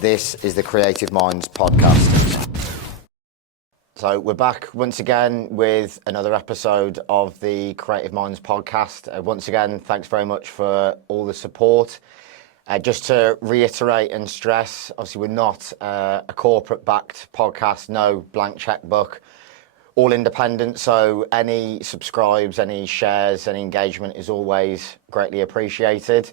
This is the Creative Minds podcast. So we're back once again with another episode of the Creative Minds podcast. Once again, thanks very much for all the support. Just to reiterate and stress, obviously we're not a corporate-backed podcast, no blank checkbook, all independent. So any subscribes, any shares, any engagement is always greatly appreciated.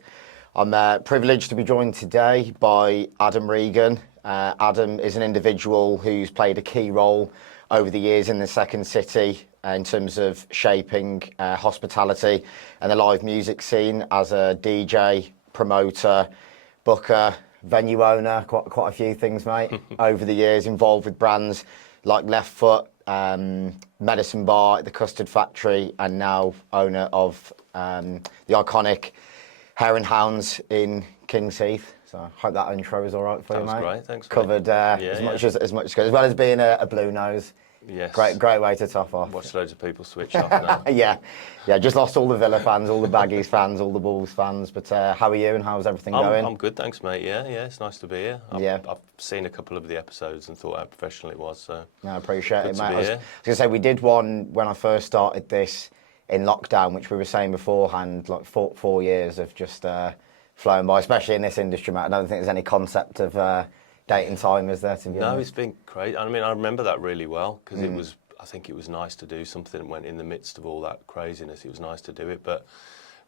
I'm privileged to be joined today by Adam Regan. Adam is an individual who's played a key role over the years in the Second City in terms of shaping hospitality and the live music scene as a DJ, promoter, booker, venue owner, quite a few things, mate, over the years, involved with brands like Leftfoot, Medicine Bar at the Custard Factory, and now owner of the iconic Hare Hounds in Kings Heath. So I hope that intro is all right for you, mate. That was great, thanks. Covered as much as well as being a blue nose. Yes. Great way to top off. Watched loads of people switch off now. yeah. Just lost all the Villa fans, all the Baggies fans, all the Bulls fans. But how are you and how's everything going? I'm good, thanks, mate. Yeah, it's nice to be here. I've seen a couple of the episodes and thought how professional it was. So I appreciate it, mate. I was going to say we did one when I first started this in lockdown, which we were saying beforehand, like 4 years of just flown by, especially in this industry, mate. I don't think there's any concept of date and time, is there? To be honest? It's been great. I mean, I remember that really well because I think it was nice to do something that went in the midst of all that craziness. It was nice to do it, but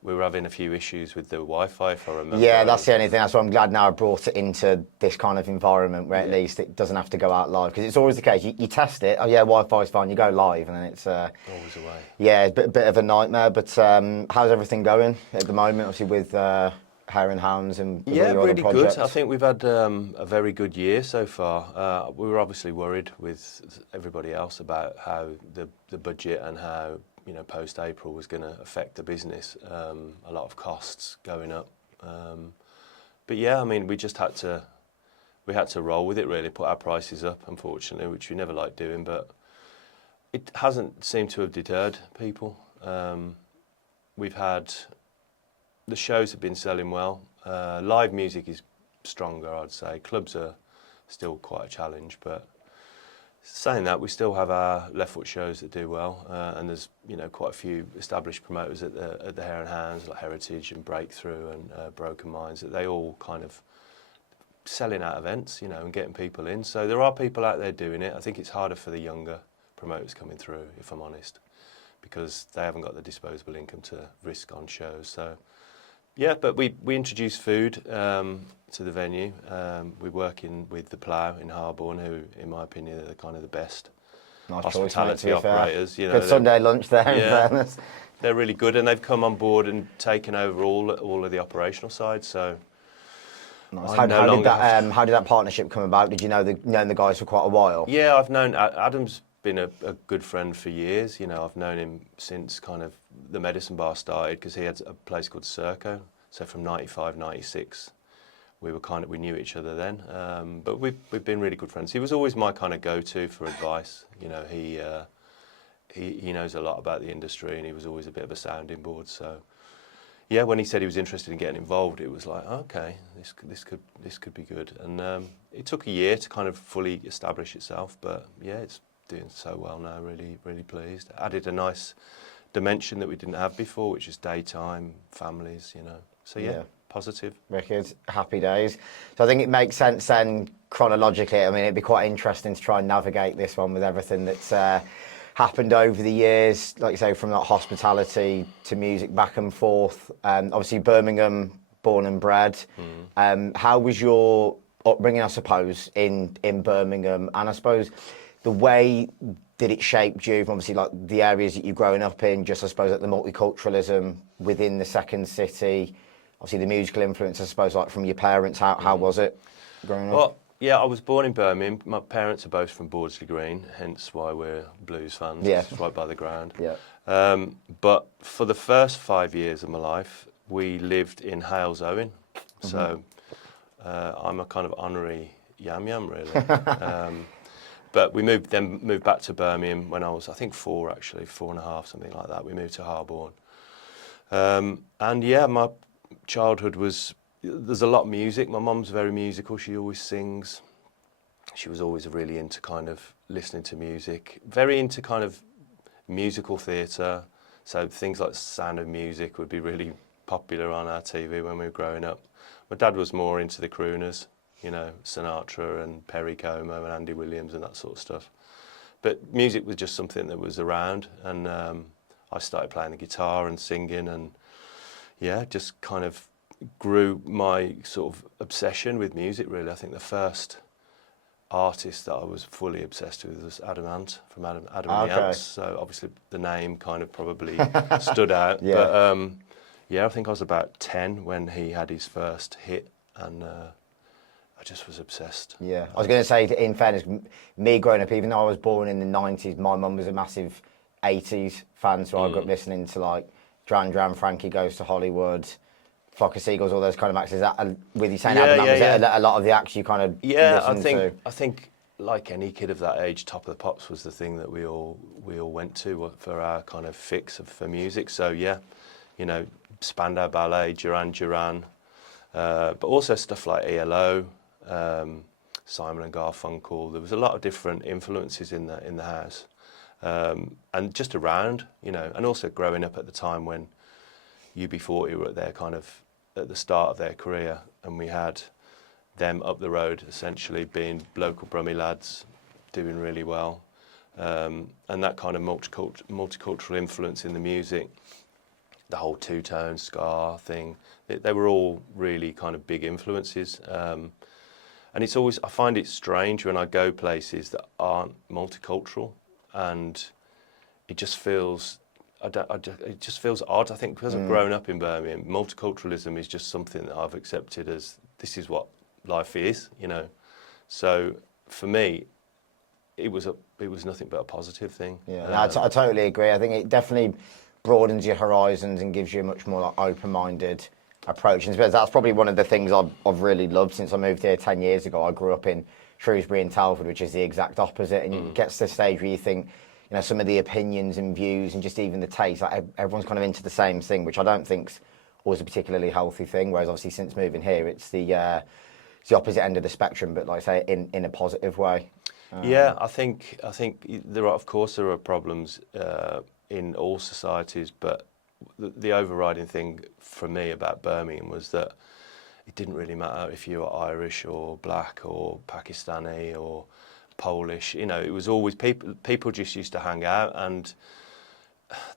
we were having a few issues with the Wi-Fi, if I remember. Yeah, that's the only thing. That's why I'm glad now I brought it into this kind of environment where at least it doesn't have to go out live. Because it's always the case. You test it. Oh, yeah, Wi-Fi's fine. You go live and then it's... always away. Yeah, a bit of a nightmare. But how's everything going at the moment, obviously, with Hare Hounds and with all your really other projects? good. I think we've had a very good year so far. We were obviously worried with everybody else about how the budget and how post-April was going to affect the business. A lot of costs going up. But yeah, I mean, we had to roll with it really, put our prices up, unfortunately, which we never like doing, but it hasn't seemed to have deterred people. The shows have been selling well. Live music is stronger, I'd say. Clubs are still quite a challenge, but saying that, we still have our Leftfoot shows that do well, and there's quite a few established promoters at the Hare Hounds, like Heritage and Breakthrough and Broken Minds, that they all kind of selling out events, and getting people in. So there are people out there doing it. I think it's harder for the younger promoters coming through, if I'm honest, because they haven't got the disposable income to risk on shows. So yeah, but we introduced food to the venue. We're working with the Plough in Harborne, who, in my opinion, are kind of the best hospitality operators. Good Sunday lunch there, in fairness. They're really good, and they've come on board and taken over all of the operational side. So nice. How did that partnership come about? Did you know the guys for quite a while? Yeah, I've known Adam's been a good friend for years. I've known him since kind of the Medicine Bar started, because he had a place called Circo. So from 95, 96, we knew each other then. But we've been really good friends. He was always my kind of go-to for advice. He knows a lot about the industry, and he was always a bit of a sounding board. So yeah, when he said he was interested in getting involved, it was like, okay, this could be good. And it took a year to kind of fully establish itself, but yeah, it's doing so well now. Really, really pleased. Added a nice dimension that we didn't have before, which is daytime, families, So yeah, positive. Wicked, happy days. So I think it makes sense then, chronologically. I mean, it'd be quite interesting to try and navigate this one with everything that's happened over the years, like you say, from that hospitality to music back and forth. Obviously, Birmingham, born and bred. How was your upbringing, I suppose, in Birmingham? And I suppose the way that it shaped you, obviously, like the areas that you're growing up in, just I suppose like the multiculturalism within the Second City, obviously the musical influence, I suppose, like from your parents. How was it growing up? Well, yeah, I was born in Birmingham. My parents are both from Bordesley Green, hence why we're Blues fans. Yeah. It's right by the ground. Yeah. But for the first 5 years of my life, we lived in Hales Owen. So I'm a kind of honorary yam really. But we moved back to Birmingham when I was, I think, 4 and a half, something like that. We moved to Harborne. And yeah, my childhood was there's a lot of music. My mum's very musical. She always sings. She was always really into kind of listening to music, very into kind of musical theatre. So things like Sound of Music would be really popular on our TV when we were growing up. My dad was more into the crooners, you know, Sinatra and Perry Como and Andy Williams and that sort of stuff. But music was just something that was around, and I started playing the guitar and singing, and yeah, just kind of grew my sort of obsession with music, really. I think the first artist that I was fully obsessed with was Adam Ant from Adam and the Ants. So obviously the name kind of probably stood out. Yeah. But yeah, I think I was about 10 when he had his first hit, and I just was obsessed. Yeah, I was going to say, in fairness, me growing up, even though I was born in the 90s, my mum was a massive 80s fan, so I grew up listening to like Duran Duran, Frankie Goes to Hollywood, Flock of Seagulls, all those kind of acts. Is that, with you saying Adam, was it a lot of the acts you kind of listened to? I think like any kid of that age, Top of the Pops was the thing that we all went to for our kind of fix for music. So yeah, you know, Spandau Ballet, Duran Duran, but also stuff like ELO, Simon and Garfunkel. There was a lot of different influences in the house, and just around, you know, and also growing up at the time when UB40 were at their kind of at the start of their career, and we had them up the road essentially being local Brummie lads doing really well, and that kind of multicultural influence in the music, the whole two-tone ska thing, they were all really kind of big influences, and it's always, I find it strange when I go places that aren't multicultural, and it just feels it just feels odd. I think because I've grown up in Birmingham, multiculturalism is just something that I've accepted as this is what life is, you know. So for me, it was nothing but a positive thing. Yeah, no, I totally agree. I think it definitely broadens your horizons and gives you a much more like open-minded approach. And that's probably one of the things I've really loved since I moved here 10 years ago. I grew up in Shrewsbury and Telford, which is the exact opposite, and it gets to the stage where you think, you know, some of the opinions and views and just even the taste, like everyone's kind of into the same thing, which I don't think's always a particularly healthy thing. Whereas obviously since moving here, it's the opposite end of the spectrum, but like I say, in a positive way. Yeah, I think there are, of course, there are problems in all societies, but the overriding thing for me about Birmingham was that it didn't really matter if you were Irish or black or Pakistani or Polish. You know, it was always people just used to hang out, and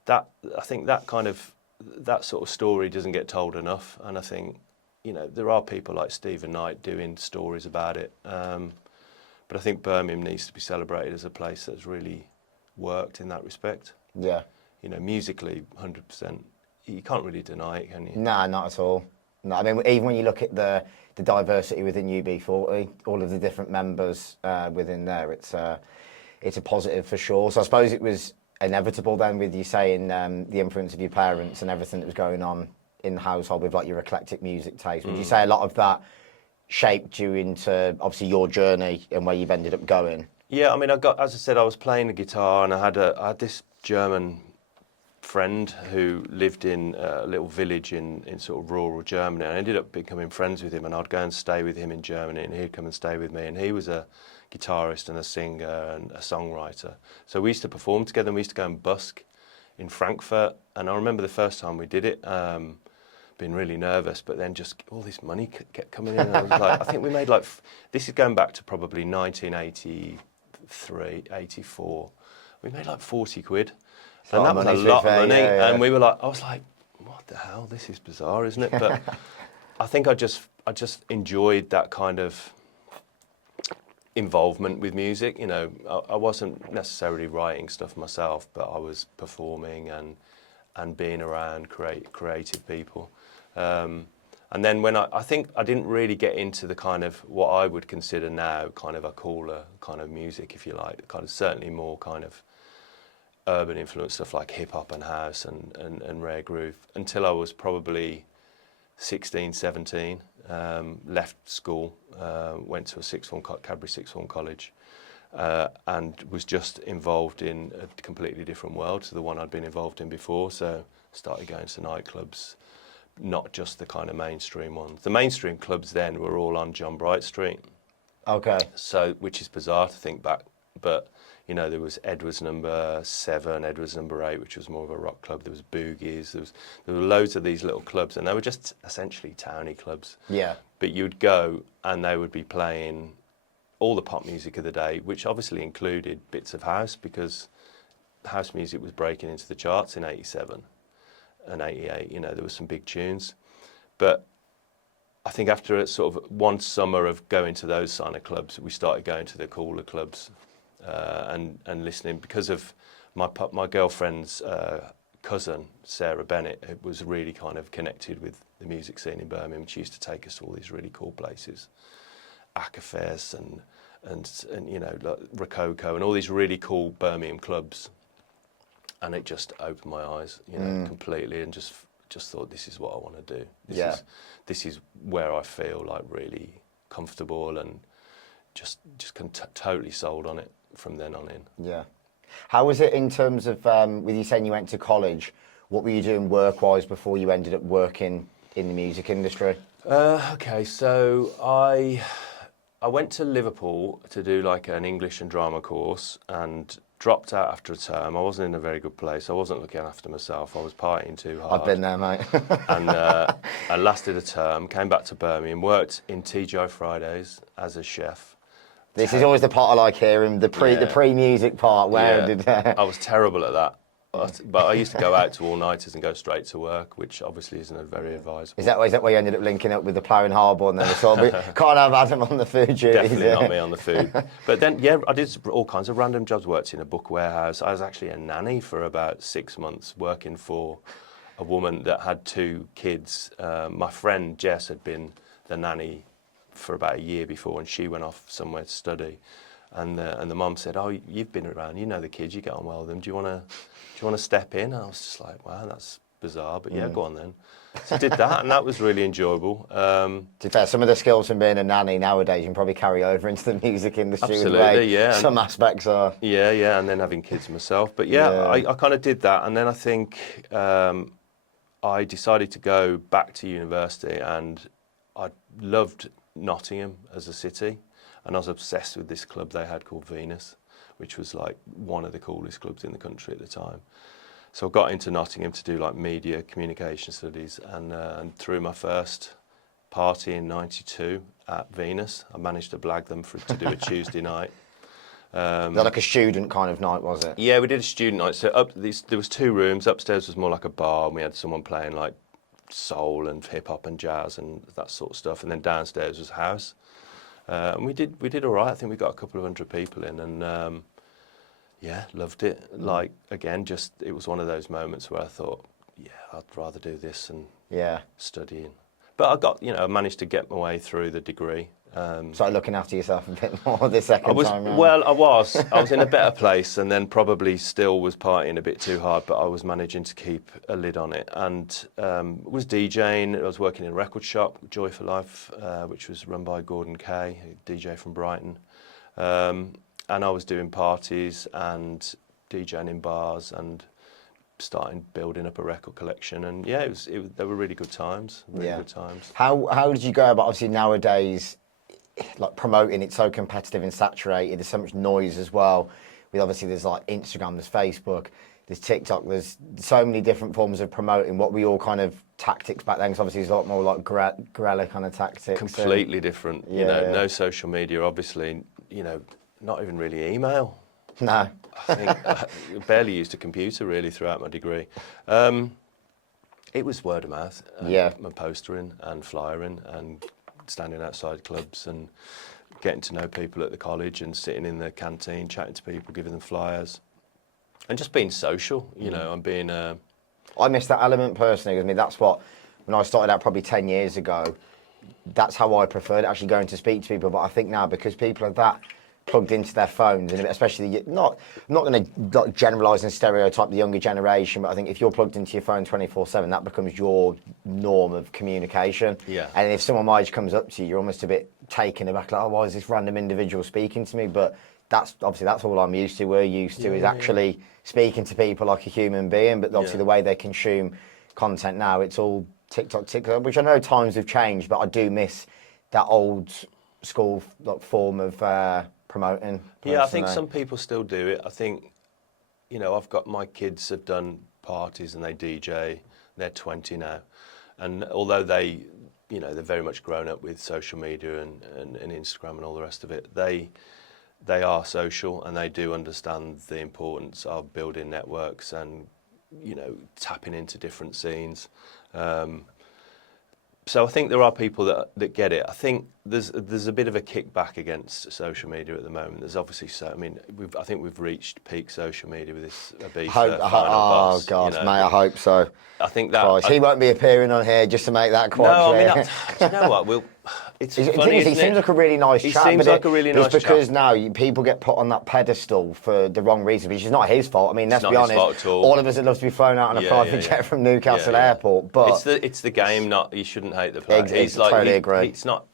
that, I think that sort of story doesn't get told enough. And I think, you know, there are people like Stephen Knight doing stories about it, but I think Birmingham needs to be celebrated as a place that's really worked in that respect. Yeah. You know, musically, 100%. You can't really deny it, can you? Nah, not at all. No, I mean, even when you look at the diversity within UB40, all of the different members within there, it's a positive for sure. So I suppose it was inevitable then, with you saying the influence of your parents and everything that was going on in the household with like your eclectic music taste. Would you say a lot of that shaped you into obviously your journey and where you've ended up going? Yeah, I mean, as I said, I was playing the guitar, and I had this German friend who lived in a little village in sort of rural Germany. I ended up becoming friends with him, and I'd go and stay with him in Germany, and he'd come and stay with me. And he was a guitarist and a singer and a songwriter. So we used to perform together, and we used to go and busk in Frankfurt. And I remember the first time we did it, being really nervous, but then just all this money kept coming in. And I was like, I think we made like, this is going back to probably 1983, 84. We made like 40 quid. And that was a lot of money. Yeah. And we were like, I was like, what the hell? This is bizarre, isn't it? But I think I just enjoyed that kind of involvement with music. You know, I wasn't necessarily writing stuff myself, but I was performing and being around creative people. And then when I think I didn't really get into the kind of what I would consider now kind of a cooler kind of music, if you like, kind of certainly more kind of urban influence stuff like hip hop and house and rare groove, until I was probably 16, 17, left school, went to a Cadbury sixth form college, and was just involved in a completely different world to the one I'd been involved in before. So started going to nightclubs, not just the kind of mainstream ones. The mainstream clubs then were all on John Bright Street. Okay. So, which is bizarre to think back, but you know, there was Edwards number 7, Edwards number 8, which was more of a rock club. There was Boogies. There were loads of these little clubs, and they were just essentially towny clubs. Yeah. But you'd go, and they would be playing all the pop music of the day, which obviously included bits of house, because house music was breaking into the charts in '87 and '88. You know, there were some big tunes, but I think after a sort of one summer of going to those kind of clubs, we started going to the cooler clubs and listening, because of my girlfriend's cousin, Sarah Bennett, who was really kind of connected with the music scene in Birmingham. She used to take us to all these really cool places, Akafes and you know, like Rococo and all these really cool Birmingham clubs, and it just opened my eyes, you know, completely, and just thought, this is what I want to do. This is where I feel like really comfortable, and just totally sold on it from then on in. Yeah. How was it in terms of, with you saying you went to college, what were you doing work-wise before you ended up working in the music industry? Okay, so I went to Liverpool to do like an English and drama course, and dropped out after a term. I wasn't in a very good place. I wasn't looking after myself. I was partying too hard. I've been there, mate. And I lasted a term, came back to Birmingham, worked in TGI Fridays as a chef. This is always the part I like hearing, the pre-music part. I was terrible at that. But I used to go out to all-nighters and go straight to work, which obviously isn't very advisable. Is that why you ended up linking up with the Plough and Harbour, and then sort of can't have Adam on the food duties? Definitely not me on the food. But then, yeah, I did all kinds of random jobs. Worked in a book warehouse. I was actually a nanny for about 6 months, working for a woman that had 2 kids. My friend Jess had been the nanny for about a year before, and she went off somewhere to study. And the mum said, "Oh, you've been around. You know the kids. You get on well with them. Do you want to step in?" And I was just like, "Wow, that's bizarre." But yeah, go on then. So I did that, and that was really enjoyable. To be fair, some of the skills from being a nanny nowadays you can probably carry over into the music industry. Absolutely, yeah. Some aspects are. Yeah, and then having kids myself. But yeah. I kind of did that, and then I think I decided to go back to university, and I loved Nottingham as a city. And I was obsessed with this club they had called Venus, which was like one of the coolest clubs in the country at the time. So I got into Nottingham to do like media communication studies, and through my first party in '92 at Venus, I managed to blag them to do a Tuesday night. Was that like a student kind of night, was it? Yeah, we did a student night. So there was 2 rooms. Upstairs was more like a bar, and we had someone playing like soul and hip hop and jazz and that sort of stuff. And then downstairs was house. And we did all right. I think we got a couple of 100 people in, and yeah, loved it. Like, again, just it was one of those moments where I thought, yeah, I'd rather do this than studying. But I managed to get my way through the degree. Started looking after yourself a bit more the second time round. Well, I was in a better place, and then probably still was partying a bit too hard, but I was managing to keep a lid on it, and was DJing. I was working in a record shop, Joy for Life, which was run by Gordon Kay, a DJ from Brighton, and I was doing parties and DJing in bars and starting building up a record collection, and yeah, they were really good times. Good times. How did you go about, obviously nowadays, like promoting, it's so competitive and saturated, there's so much noise as well. Obviously there's like Instagram, there's Facebook, there's TikTok, there's so many different forms of promoting. What were your kind of tactics back then? Because obviously there's a lot more like guerrilla kind of tactics. Completely different. No social media, obviously, not even really email. No. I think I barely used a computer really throughout my degree. It was word of mouth. And postering and flyering and standing outside clubs and getting to know people at the college and sitting in the canteen, chatting to people, giving them flyers, and just being social, and being. I miss that element personally. I mean, that's what, when I started out probably 10 years ago, that's how I preferred actually going to speak to people. But I think now, because people are that plugged into their phones, and especially I'm not going to generalise and stereotype the younger generation, but I think if you're plugged into your phone 24/7, that becomes your norm of communication. Yeah. And if someone my age comes up to you, you're almost a bit taken aback, like, oh, why is this random individual speaking to me? But that's all I'm used to. We're used to is actually speaking to people like a human being. But obviously the way they consume content now, it's all TikTok, which I know times have changed, but I do miss that old school form of promoting. Yeah, I think personally. some people still do it. I think, I've got my kids have done parties and they DJ. They're 20 now, and although they're very much grown up with social media and Instagram and all the rest of it, they are social and they do understand the importance of building networks and tapping into different scenes. So I think there are people that get it. I think there's a bit of a kickback against social media at the moment. There's obviously I think we've reached peak social media with this Ibiza final boss. God, mate, I hope so. I think that he won't be appearing on here just to make that quite clear. No, I mean, do you know what? It's funny, he seems like a really nice chap. He seems like a really nice chap. It's because now people get put on that pedestal for the wrong reason, which is not his fault. I mean, let's be honest. All of us would love to be flown out on a private jet from Newcastle Airport, but it's the game. Not you shouldn't hate the player. Totally agree. It's not.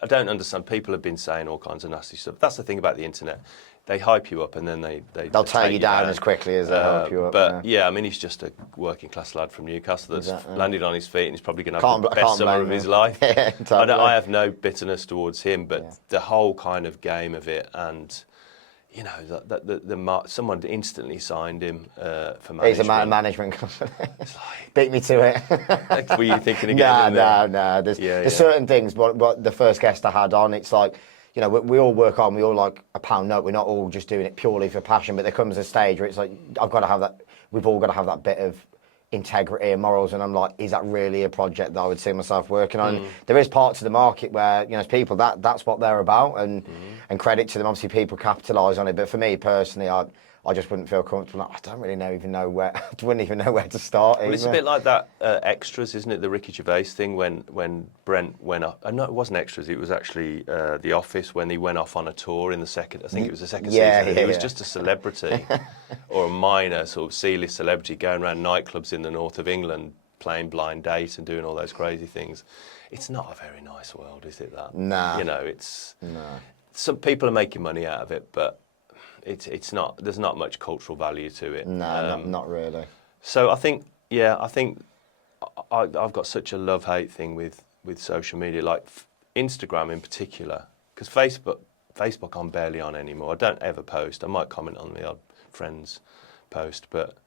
I don't understand. People have been saying all kinds of nasty stuff. That's the thing about the internet. They hype you up and then they'll take you down as quickly as they hype you up. But I mean, he's just a working class lad from Newcastle that's landed on his feet and he's probably going to have the best summer of his life. Yeah, totally. I have no bitterness towards him, but the whole kind of game of it, and someone instantly signed him for management. He's a management company. Beat me to it. Were you thinking again? No. There's certain things. What the first guest I had on, it's like, we all work on, we all like a pound note. We're not all just doing it purely for passion, but there comes a stage where it's like, I've got to have that, we've all got to have that bit of integrity and morals. And I'm like, is that really a project that I would see myself working on? There is parts of the market where, as people, that's what they're about. And credit to them, obviously people capitalise on it. But for me personally, I just wouldn't feel comfortable. I don't really know where. I wouldn't even know where to start. Well, it's a bit like that Extras, isn't it? The Ricky Gervais thing when Brent went up. No, it wasn't Extras. It was actually The Office when he went off on a tour in the second. I think it was the second season. He was just a celebrity or a minor sort of C-list celebrity going around nightclubs in the north of England playing blind date and doing all those crazy things. It's not a very nice world, is it? That some people are making money out of it, but it's not. There's not much cultural value to it. No, not really. So I think I've got such a love-hate thing with social media, like Instagram in particular, because Facebook I'm barely on anymore. I don't ever post. I might comment on the odd friend's post, but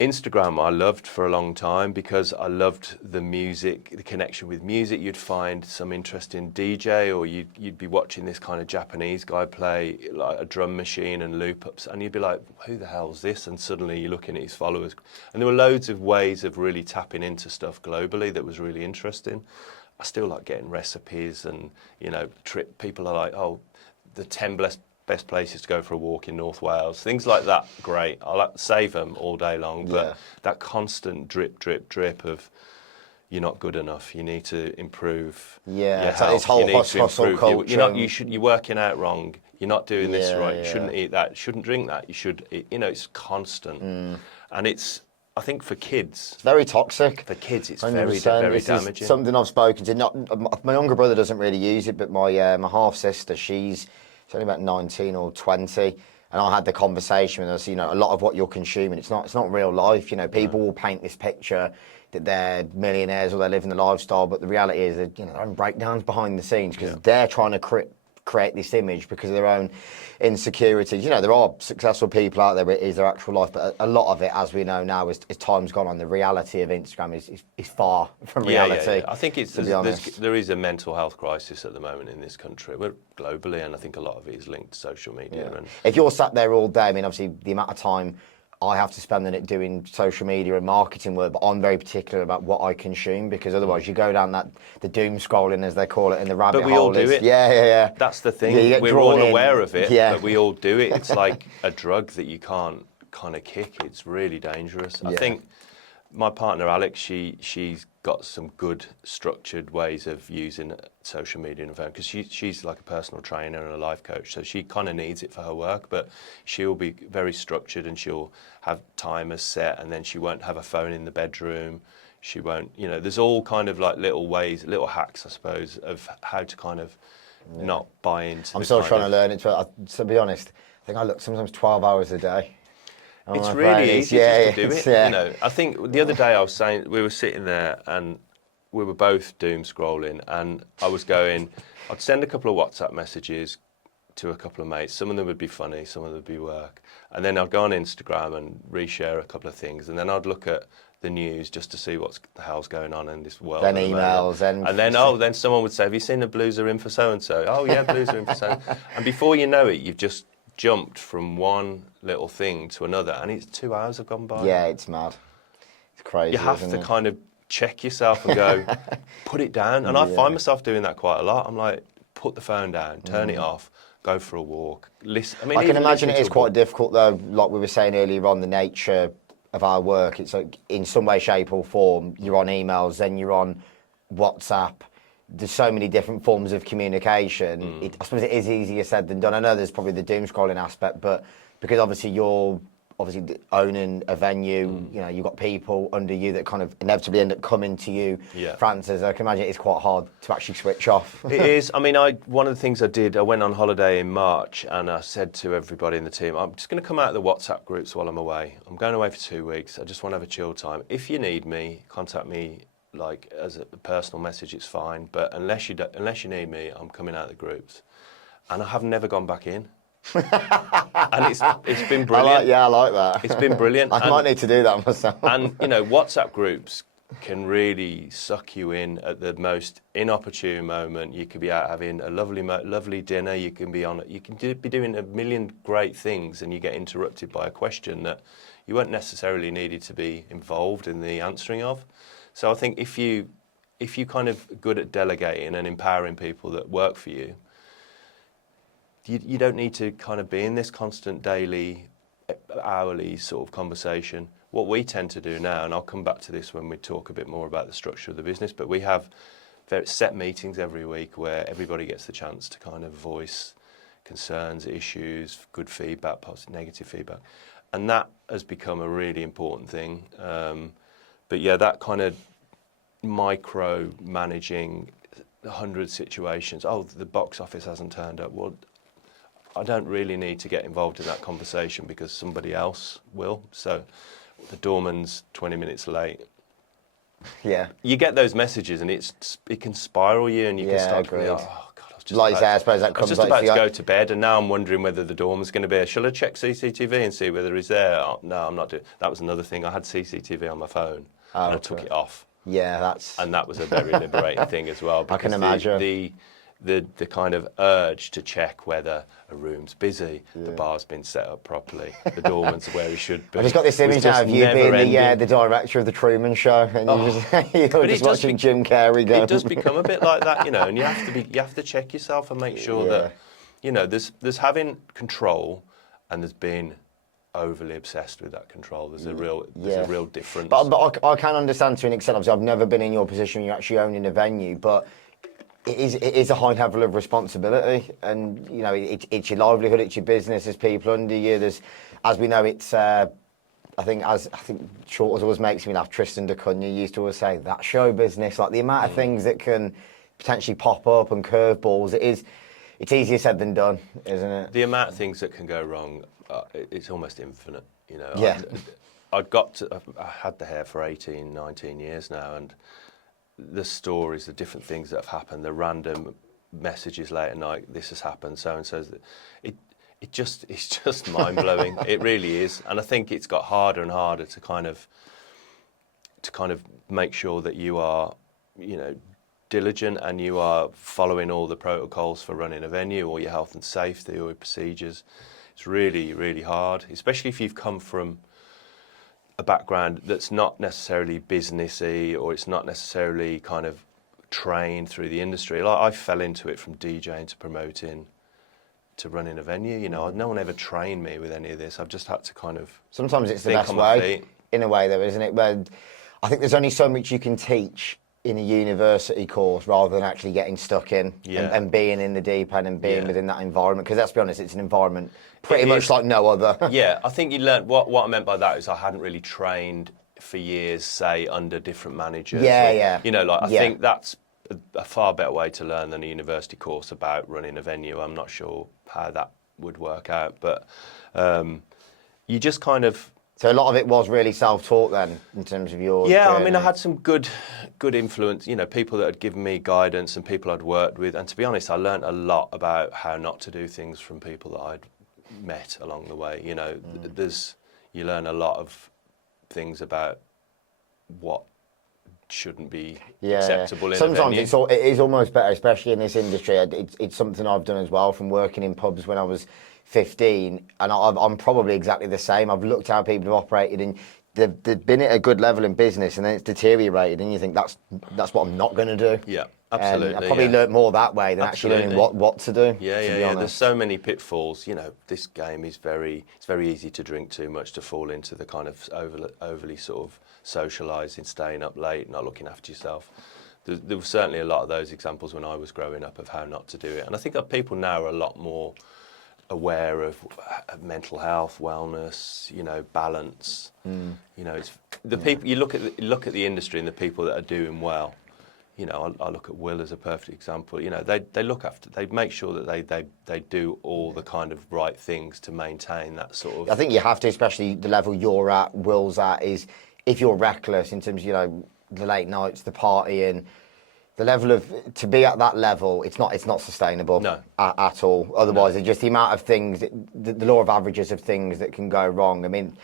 Instagram I loved for a long time because I loved the music, the connection with music. You'd find some interesting DJ, or you'd be watching this kind of Japanese guy play like a drum machine and loop ups, and you'd be like, who the hell's this? And suddenly you're looking at his followers. And there were loads of ways of really tapping into stuff globally that was really interesting. I still like getting recipes and, people are like, oh, the 10 best places to go for a walk in North Wales, things like that. Great, I'll save them all day long. But that constant drip of you're not good enough. You need to improve. Yeah, it's like this whole hustle culture. You're working out wrong. You're not doing this right. You shouldn't eat that. You shouldn't drink that. You should. It's constant, and it's. I think for kids, it's very toxic. For kids, it's 100%. very damaging. Something I've spoken to. My younger brother doesn't really use it, but my half sister, she's only about 19 or 20, and I had the conversation with us. A lot of what you're consuming, it's not real life. People will paint this picture that they're millionaires or they're living the lifestyle, but the reality is that they're having breakdowns behind the scenes because they're trying to create this image because of their own insecurities. There are successful people out there, it is their actual life, but a lot of it, as we know now, as time's gone on, the reality of Instagram is far from reality. I think there is a mental health crisis at the moment in this country, but globally, and I think a lot of it is linked to social media. And if you're sat there all day, obviously the amount of time I have to spend on it doing social media and marketing work, but I'm very particular about what I consume because otherwise you go down the doom scrolling, as they call it, in the rabbit hole. But we all do it. Yeah. That's the thing. We're all aware of it, but we all do it. It's like a drug that you can't kind of kick. It's really dangerous. I think my partner Alex, she's got some good structured ways of using social media and phone because she's like a personal trainer and a life coach, so she kind of needs it for her work, but she'll be very structured and she'll have timers set, and then she won't have a phone in the bedroom. She won't, there's all kind of like little ways, little hacks, I suppose, of how to kind of not buy into. I'm still trying to learn it. To be honest, I think I look sometimes 12 hours a day. on It's my really playlist. easy just to do it. You know, I think the other day I was saying we were sitting there and we were both doom scrolling, and I was going, I'd send a couple of WhatsApp messages to a couple of mates. Some of them would be funny, some of them would be work, and then I'd go on Instagram and reshare a couple of things, and then I'd look at the news just to see what the hell's going on in this world. Then emails, and then someone would say, "Have you seen the Blues are in for so and so?" "Oh yeah, Blues are in for so." And before you know it, you've just jumped from one little thing to another, and it's 2 hours have gone by. Yeah, it's mad. It's crazy. You have to kind of check yourself and go, put it down. And I find myself doing that quite a lot. I'm like, put the phone down, turn it off, go for a walk, listen. I mean, I can imagine it is quite difficult though. Like we were saying earlier on, the nature of our work, it's like in some way, shape or form, you're on emails, then you're on WhatsApp. There's so many different forms of communication. I suppose it is easier said than done. I know there's probably the doom scrolling aspect, but because obviously you're owning a venue, you know, you've got people under you that kind of inevitably end up coming to you for answers. I can imagine it's quite hard to actually switch off. It is. I mean, one of the things I did, I went on holiday in March and I said to everybody in the team, I'm just going to come out of the WhatsApp groups while I'm away. I'm going away for 2 weeks. I just want to have a chill time. If you need me, contact me like as a personal message, it's fine. But unless you need me, I'm coming out of the groups. And I have never gone back in. And it's been brilliant. I like that. It's been brilliant. I might need to do that myself. And you know, WhatsApp groups can really suck you in at the most inopportune moment. You could be out having a lovely dinner. You can be be doing a million great things, and you get interrupted by a question that you weren't necessarily needed to be involved in the answering of. So I think if you kind of good at delegating and empowering people that work for you, you don't need to kind of be in this constant daily, hourly sort of conversation. What we tend to do now, and I'll come back to this when we talk a bit more about the structure of the business, but we have set meetings every week where everybody gets the chance to kind of voice concerns, issues, good feedback, positive, negative feedback. And that has become a really important thing. But yeah, that kind of micro managing 100 situations. Oh, the box office hasn't turned up. Well, I don't really need to get involved in that conversation because somebody else will. So the doorman's 20 minutes late. Yeah. You get those messages and it can spiral you, and you can start to be like, oh God, I was just I suppose that comes about to go to bed, and now I'm wondering whether the doorman's going to be there. Shall I check CCTV and see whether he's there? Oh, no, I'm not doing. That was another thing. I had CCTV on my phone and I took it off. Yeah, that was a very liberating thing as well. I can imagine. The kind of urge to check whether a room's busy, the bar's been set up properly, the doorman's where he should be. I've just got this image now of you being the director of the Truman Show, and you're just watching Jim Carrey go. It does become a bit like that, you know, and you have to check yourself and make sure that, you know, there's having control, and there's being overly obsessed with that control. There's a real difference. But I can understand to an extent. Obviously, I've never been in your position when you're actually owning a venue, but it is a high level of responsibility, and you know it's your livelihood, it's your business, there's people under you. There's, as we know, it's I think Short always makes me laugh. Tristan da Cunha used to always say that show business, like the amount of things that can potentially pop up and curveballs. It's easier said than done, isn't it? The amount of things that can go wrong, it's almost infinite. You know, yeah. I had the hair for 18, 19 years now, and the stories, the different things that have happened, the random messages late at night, this has happened, so and so. It's just mind blowing. It really is, and I think it's got harder and harder to kind of make sure that you are, you know, diligent and you are following all the protocols for running a venue, or your health and safety, or your procedures. It's really, really hard, especially if you've come from a background that's not necessarily businessy, or it's not necessarily kind of trained through the industry. Like I fell into it from DJing to promoting to running a venue. You know, no one ever trained me with any of this. I've just had to kind of. Sometimes it's the best way, in a way, though, isn't it? Where I think there's only so much you can teach in a university course rather than actually getting stuck in and being in the deep end and being within that environment. Because let's be honest, it's an environment pretty much like no other. Yeah, I think you learn what I meant by that is I hadn't really trained for years, say, under different managers. You know, like I think that's a far better way to learn than a university course about running a venue. I'm not sure how that would work out, but you just kind of So a lot of it was really self-taught then, in terms of your Yeah, journey. I mean, I had some good influence, you know, people that had given me guidance and people I'd worked with. And to be honest, I learned a lot about how not to do things from people that I'd met along the way. You know, you learn a lot of things about what shouldn't be acceptable in Sometimes a venue. it is almost better, especially in this industry. It's something I've done as well, from working in pubs when I was 15, and I'm probably exactly the same. I've looked how people have operated, and they've been at a good level in business, and then it's deteriorated, and you think that's what I'm not going to do. Yeah, absolutely. I probably learned more that way than actually learning what to do. Yeah. There's so many pitfalls. You know, this game is it's very easy to drink too much, to fall into the kind of overly sort of socialising, staying up late, not looking after yourself. There was certainly a lot of those examples when I was growing up of how not to do it, and I think that people now are a lot more aware of mental health, wellness, you know, balance. You know, it's the people. You look at the industry and the people that are doing well. You know, I look at Will as a perfect example. You know, they look after, they make sure that they do all the kind of right things to maintain that sort of. I think you have to, especially the level you're at, Will's at, is if you're reckless in terms of, you know, the late nights, the partying, the level of, to be at that level, it's not sustainable. No. At all. Otherwise, it's just the amount of things, the law of averages of things that can go wrong. I mean,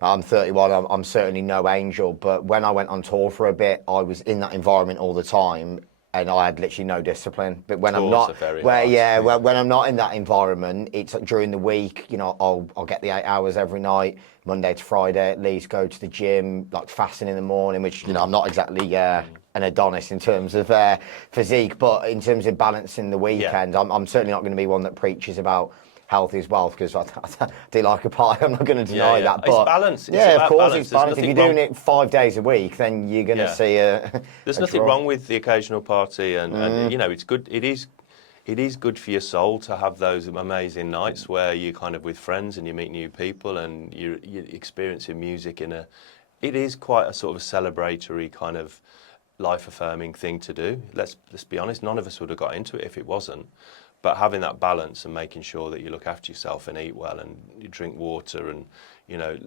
I'm 31, I'm certainly no angel, but when I went on tour for a bit, I was in that environment all the time, and I had literally no discipline. But when I'm not, when I'm not in that environment, it's like during the week. You know, I'll get the 8 hours every night, Monday to Friday at least. Go to the gym, like fasting in the morning, which, you know, I'm not exactly an Adonis in terms of physique, but in terms of balancing the weekend, I'm certainly not going to be one that preaches about healthy as well, because I do like a party. I'm not going to deny that. But it's balance. Of course, it's balance. If you're doing it 5 days a week, then you're going to see There's nothing wrong with the occasional party, and you know, it's good. It is good for your soul to have those amazing nights where you're kind of with friends and you meet new people and you're experiencing music in a. It is quite a sort of a celebratory kind of life-affirming thing to do. Let's be honest. None of us would have got into it if it wasn't. But having that balance and making sure that you look after yourself and eat well and you drink water and, you know,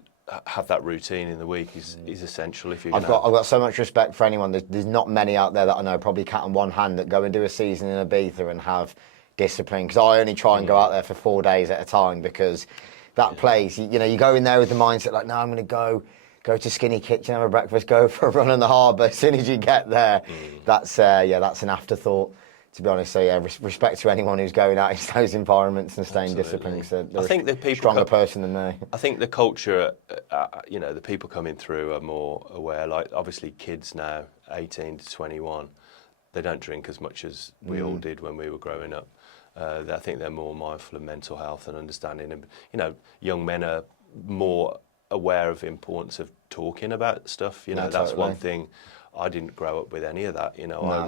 have that routine in the week is essential if you're I've got so much respect for anyone. There's not many out there that I know, probably count on one hand, that go and do a season in Ibiza and have discipline. Because I only try and go out there for 4 days at a time, because that place, you know, you go in there with the mindset like, no, I'm going to go to Skinny Kitchen, have a breakfast, go for a run on the harbour. As soon as you get there, that's an afterthought, to be honest. So yeah, respect to anyone who's going out into those environments and staying disciplined. So I think the people stronger person than me. I think the culture, you know, the people coming through are more aware. Like obviously, kids now, 18 to 21, they don't drink as much as we all did when we were growing up. I think they're more mindful of mental health and understanding. And you know, young men are more aware of the importance of talking about stuff. You know, that's one thing. I didn't grow up with any of that, you know. My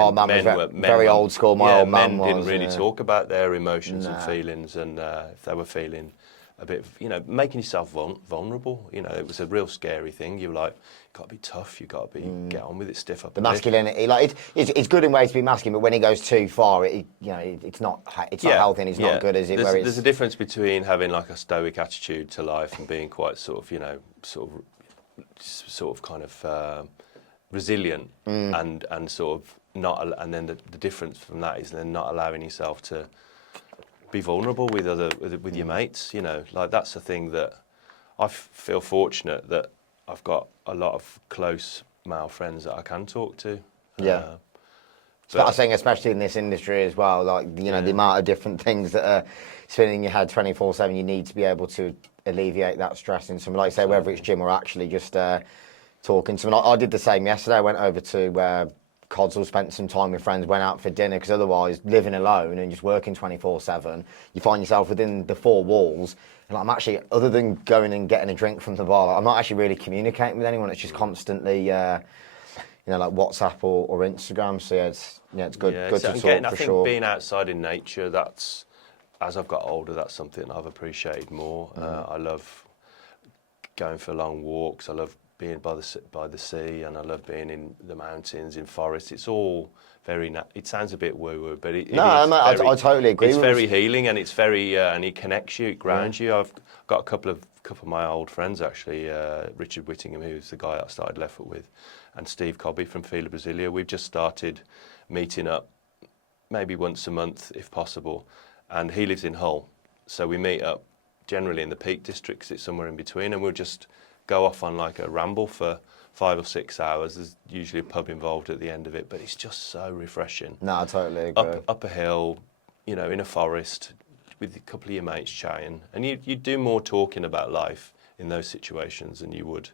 old man was very old school. My old man didn't really talk about their emotions and feelings, and if they were feeling a bit, you know, making yourself vulnerable. You know, it was a real scary thing. You were like, you've got to be tough. You've got to be get on with it, stiff up. The masculinity, like it's good in ways to be masculine, but when it goes too far, it's not healthy and it's not good, is it? There's a difference between having like a stoic attitude to life and being quite sort of, you know, sort of kind of resilient and sort of not, and then the difference from that is then not allowing yourself to be vulnerable with your mates. You know, like that's the thing that I feel fortunate that I've got a lot of close male friends that I can talk to. But I think especially in this industry as well, like, you know, the amount of different things that are spinning in your head 24/7, you need to be able to alleviate that stress in someone, like say, whether it's gym or actually just talking to someone. I did the same yesterday. I went over to Codswell, spent some time with friends, went out for dinner, because otherwise living alone and just working 24/7, you find yourself within the four walls. And I'm actually, other than going and getting a drink from the bar, I'm not actually really communicating with anyone. It's just constantly, you know, like WhatsApp or Instagram. So yeah, it's good to talk for I think being outside in nature, that's, as I've got older, that's something I've appreciated more. I love going for long walks. I love being by the sea, and I love being in the mountains, in forests. It's all very. It sounds a bit woo-woo, but I totally agree. It's very healing, and it's very and it connects you, it grounds you. I've got a couple of couple of my old friends actually, Richard Whittingham, who's the guy that I started Leftfoot with, and Steve Cobby from Fila Brasilia. We've just started meeting up maybe once a month if possible, and he lives in Hull, so we meet up generally in the Peak District 'cause it's somewhere in between, and we'll just go off on like a ramble for 5 or 6 hours. There's usually a pub involved at the end of it, but it's just so refreshing. No, I totally agree. Up a hill, you know, in a forest with a couple of your mates chatting, and you do more talking about life in those situations than you would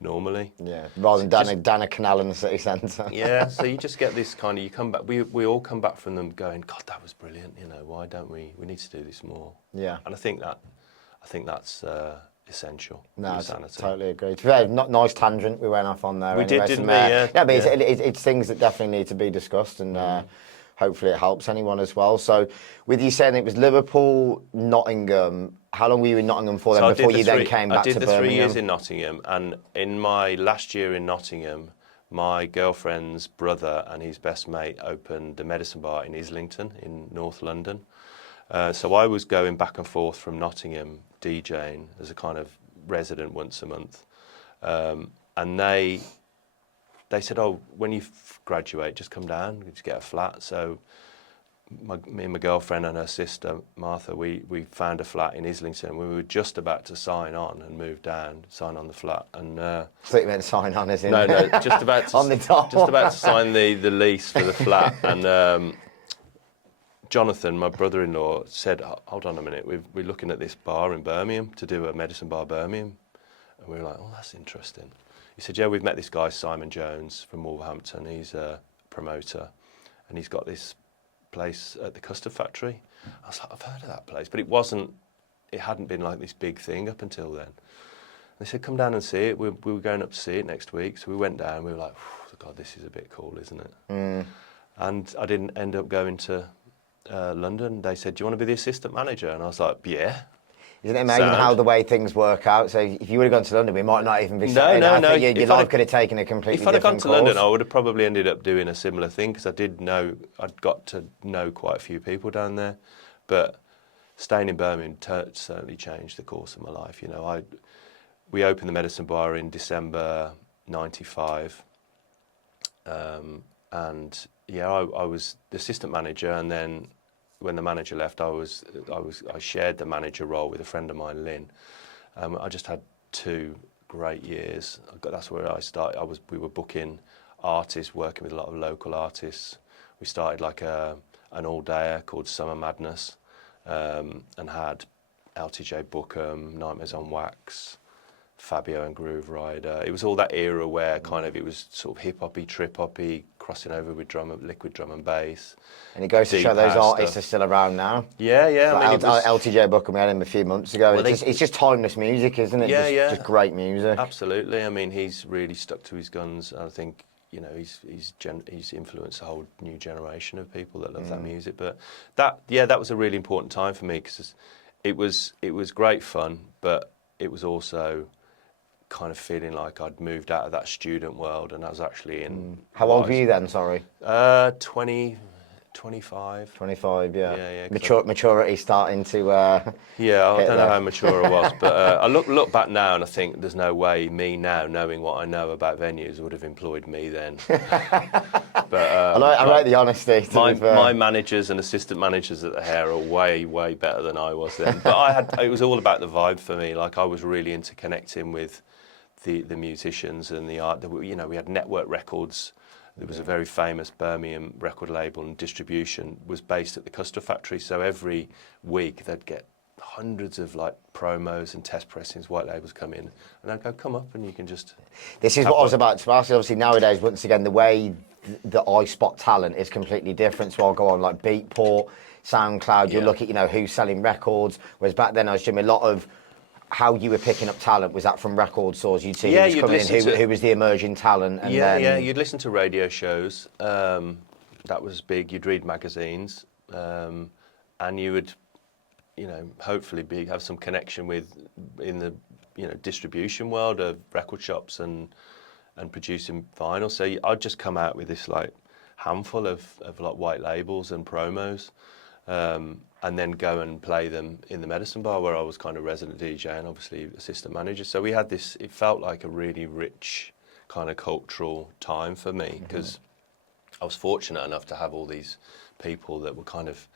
normally. Yeah, rather than down a canal in the city centre. Yeah, so you just get this kind of, you come back, we all come back from them going, God, that was brilliant, you know, why don't we need to do this more. Yeah. And I think that's essential. No, I sanity. totally agree. Yeah, not nice tangent we went off on there. We anyway, did, didn't we? Yeah, but Yeah. it's things that definitely need to be discussed, and hopefully it helps anyone as well. So, with you saying it was Liverpool, Nottingham, how long were you in Nottingham for then, before you then came back to Birmingham? I did the 3 years in Nottingham, and in my last year in Nottingham, my girlfriend's brother and his best mate opened a medicine bar in Islington in North London. So I was going back and forth from Nottingham DJing as a kind of resident once a month, and they said, "Oh, when you graduate, just come down, just get a flat." So me and my girlfriend and her sister Martha, we found a flat in Islington. We were just about to sign on and move down, sign on the flat, and So you meant sign on, as in no, just about to, on the top. just about to sign the lease for the flat, and Jonathan, my brother-in-law, said, "Hold on a minute, we're looking at this bar in Birmingham to do a medicine bar Birmingham," and we were like, "Oh, that's interesting." He said, "Yeah, we've met this guy Simon Jones from Wolverhampton. He's a promoter, and he's got this place at the Custard factory." I was like, "I've heard of that place," but it hadn't been like this big thing up until then. They said, "Come down and see it." We were going up to see it next week, so we went down. We were like, "God, this is a bit cool, isn't it?" And I didn't end up going to London. They said, "Do you want to be the assistant manager?" And I was like, "Yeah." Isn't it amazing how the way things work out? So if you would have gone to London, we might not even be saying No. I think your life could have taken a completely different course. If I'd have gone to course. London, I would have probably ended up doing a similar thing, because I'd got to know quite a few people down there. But staying in Birmingham certainly changed the course of my life. You know, we opened the medicine bar in December '95, and yeah, I was the assistant manager, and then when the manager left, I shared the manager role with a friend of mine, Lynn. I just had 2 great years. That's where I started. We were booking artists, working with a lot of local artists. We started like an all-dayer called Summer Madness, and had LTJ Bookham, Nightmares on Wax, Fabio and Groove Rider. It was all that era where kind of it was sort of hip-hoppy, trip-hoppy, crossing over with liquid drum and bass. And it goes to show those artists are still around now. Yeah. Like LTJ Bookham, we had him a few months ago. Well, it's just timeless music, isn't it? Yeah, just great music. Absolutely. I mean, he's really stuck to his guns. I think, you know, he's influenced a whole new generation of people that love that music. But that was a really important time for me, because it was great fun, but it was also kind of feeling like I'd moved out of that student world, and I was actually in... How old were you then, sorry? 25. 25, yeah. Yeah. Maturity starting to... Yeah, I don't know how mature I was, but I look back now and I think there's no way me now, knowing what I know about venues, would have employed me then. But I like the honesty. My managers and assistant managers at the Hare are way, way better than I was then. But it was all about the vibe for me. Like, I was really into connecting with the musicians and the art. You know, we had Network Records. There was a very famous Birmingham record label, and distribution was based at the Custard factory. So every week they'd get hundreds of like promos and test pressings, white labels come in, and I'd go, "Come up and you can just..." This is what I was about to ask. Obviously nowadays, once again, the way that I spot talent is completely different. So I'll go on like Beatport, SoundCloud, you'll look at, you know, who's selling records. Whereas back then, I assume a lot of how you were picking up talent was that from record stores. You'd see who was coming in, who was the emerging talent. And you'd listen to radio shows. That was big. You'd read magazines, and you would, you know, hopefully have some connection in the, you know, distribution world of record shops and producing vinyl. So I'd just come out with this like handful of like white labels and promos. and then go and play them in the Medicine Bar where I was kind of resident DJ and obviously assistant manager. So we had this, it felt like a really rich kind of cultural time for me, because I was fortunate enough to have all these people that were kind of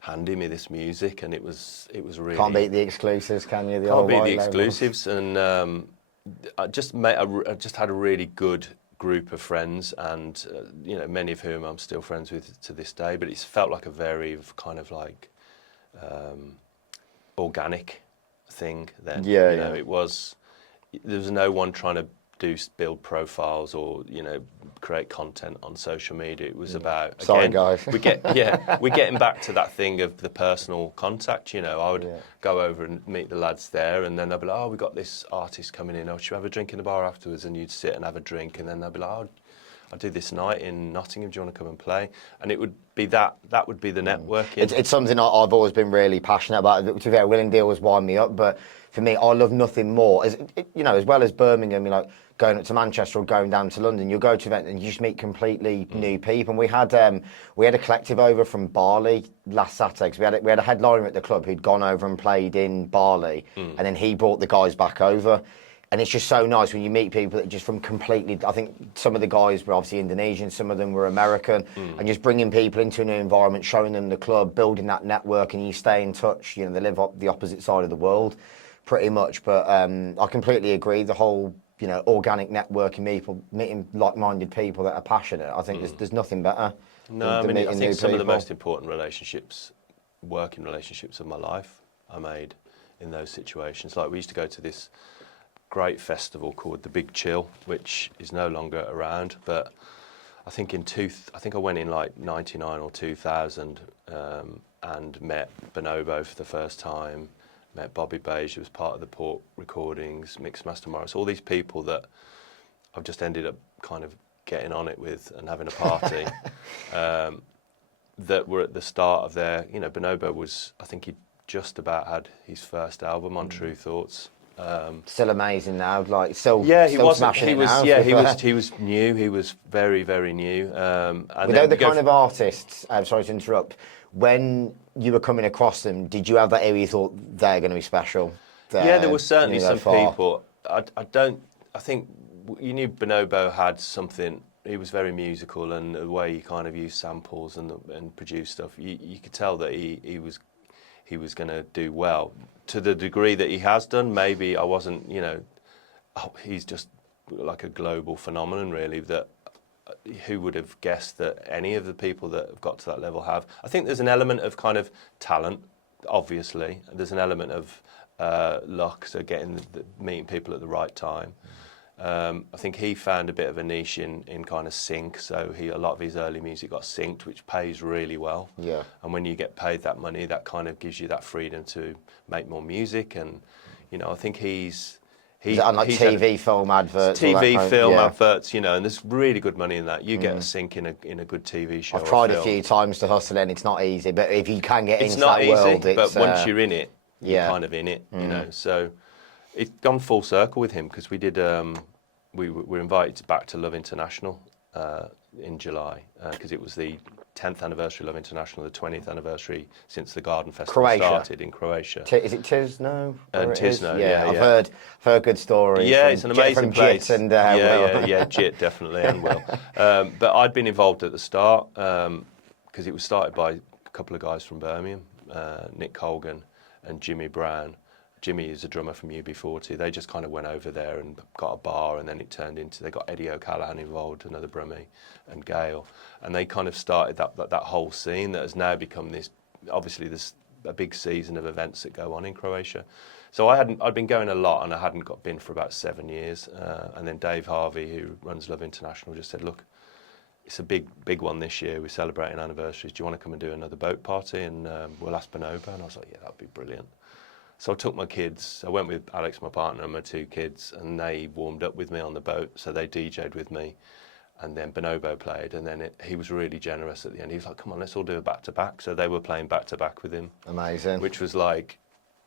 handing me this music, and it was really... Can't beat the exclusives, can you? Can't beat the exclusives, and I just had a really good group of friends, and many of whom I'm still friends with to this day. But it's felt like a very kind of like organic thing then. It was. There was no one trying to build profiles or create content on social media. It was about, again, sorry guys, we're getting back to that thing of the personal contact. I would go over and meet the lads there, and then they'd be like, oh, we got this artist coming in, should we have a drink in the bar afterwards? And you'd sit and have a drink, and then they'd be like, oh, I'll do this night in Nottingham, do you want to come and play? And it would be that would be the networking. It's something I've always been really passionate about. To be fair, Willing Deal was wind me up, but for me, I love nothing more. As well as Birmingham, going up to Manchester or going down to London, you'll go to events and you just meet completely new people. And we had a collective over from Bali last Saturday, because we had a headliner at the club who'd gone over and played in Bali, and then he brought the guys back over. And it's just so nice when you meet people that are just from completely... I think some of the guys were obviously Indonesian, some of them were American, and just bringing people into a new environment, showing them the club, building that network, and you stay in touch. They live up the opposite side of the world, pretty much. But I completely agree. The whole, organic networking, people meeting like-minded people that are passionate. I think there's nothing better. No, than I think some people. of the most important working relationships of my life, I made in those situations. Like, we used to go to this great festival called the Big Chill, which is no longer around, but I think I went in like 99 or 2000, and met Bonobo for the first time, met Bobby Beige, who was part of the Port Recordings, Mixmaster Morris, all these people that I've just ended up kind of getting on it with and having a party, that were at the start of their, Bonobo was, I think he'd just about had his first album on True Thoughts. Still amazing now, still smashing it now. He was new. He was very, very new. And without the kind of artists, I'm sorry to interrupt, when you were coming across them, did you have that area you thought they're going to be special? There were certainly some people. I think you knew Bonobo had something. He was very musical, and the way he kind of used samples and produced stuff, you could tell that he was going to do well. To the degree that he has done, maybe I wasn't, he's just like a global phenomenon, really, that who would have guessed that any of the people that have got to that level have. I think there's an element of kind of talent, obviously. There's an element of luck, so meeting people at the right time. I think he found a bit of a niche in kind of sync, so a lot of his early music got synced, which pays really well. Yeah. And when you get paid that money, that kind of gives you that freedom to make more music. And I think he's on like TV, film adverts, adverts, and there's really good money in that. You get a sync in a good TV show. I've tried a few times to hustle in. It's not easy, but if you can get into that world, but once you're in it, you're kind of in it. So it's gone full circle with him, because we did. We were invited back to Love International in July, because it was the 10th anniversary of Love International, the 20th anniversary since the Garden Festival started in Croatia. Is it Tisno? Tisno, I've heard good stories. Yeah, it's an amazing place. Jit and Jit definitely, and Will. But I'd been involved at the start, because it was started by a couple of guys from Birmingham, Nick Colgan and Jimmy Brown. Jimmy is a drummer from UB40. They just kind of went over there and got a bar, and then it turned into, they got Eddie O'Callaghan involved, another Brummie, and Gail. And they kind of started that whole scene that has now become this, obviously there's a big season of events that go on in Croatia. So I'd been going a lot, and I hadn't been for about 7 years. And then Dave Harvey, who runs Love International, just said, look, it's a big one this year. We're celebrating anniversaries. Do you want to come and do another boat party? And we'll ask Bonobo. And I was like, yeah, that'd be brilliant. So I took my kids. I went with Alex, my partner, and my 2 kids, and they warmed up with me on the boat. So they DJ'd with me, and then Bonobo played, and then he was really generous at the end. He was like, come on, let's all do a back-to-back. So they were playing back-to-back with him. Amazing. Which was like,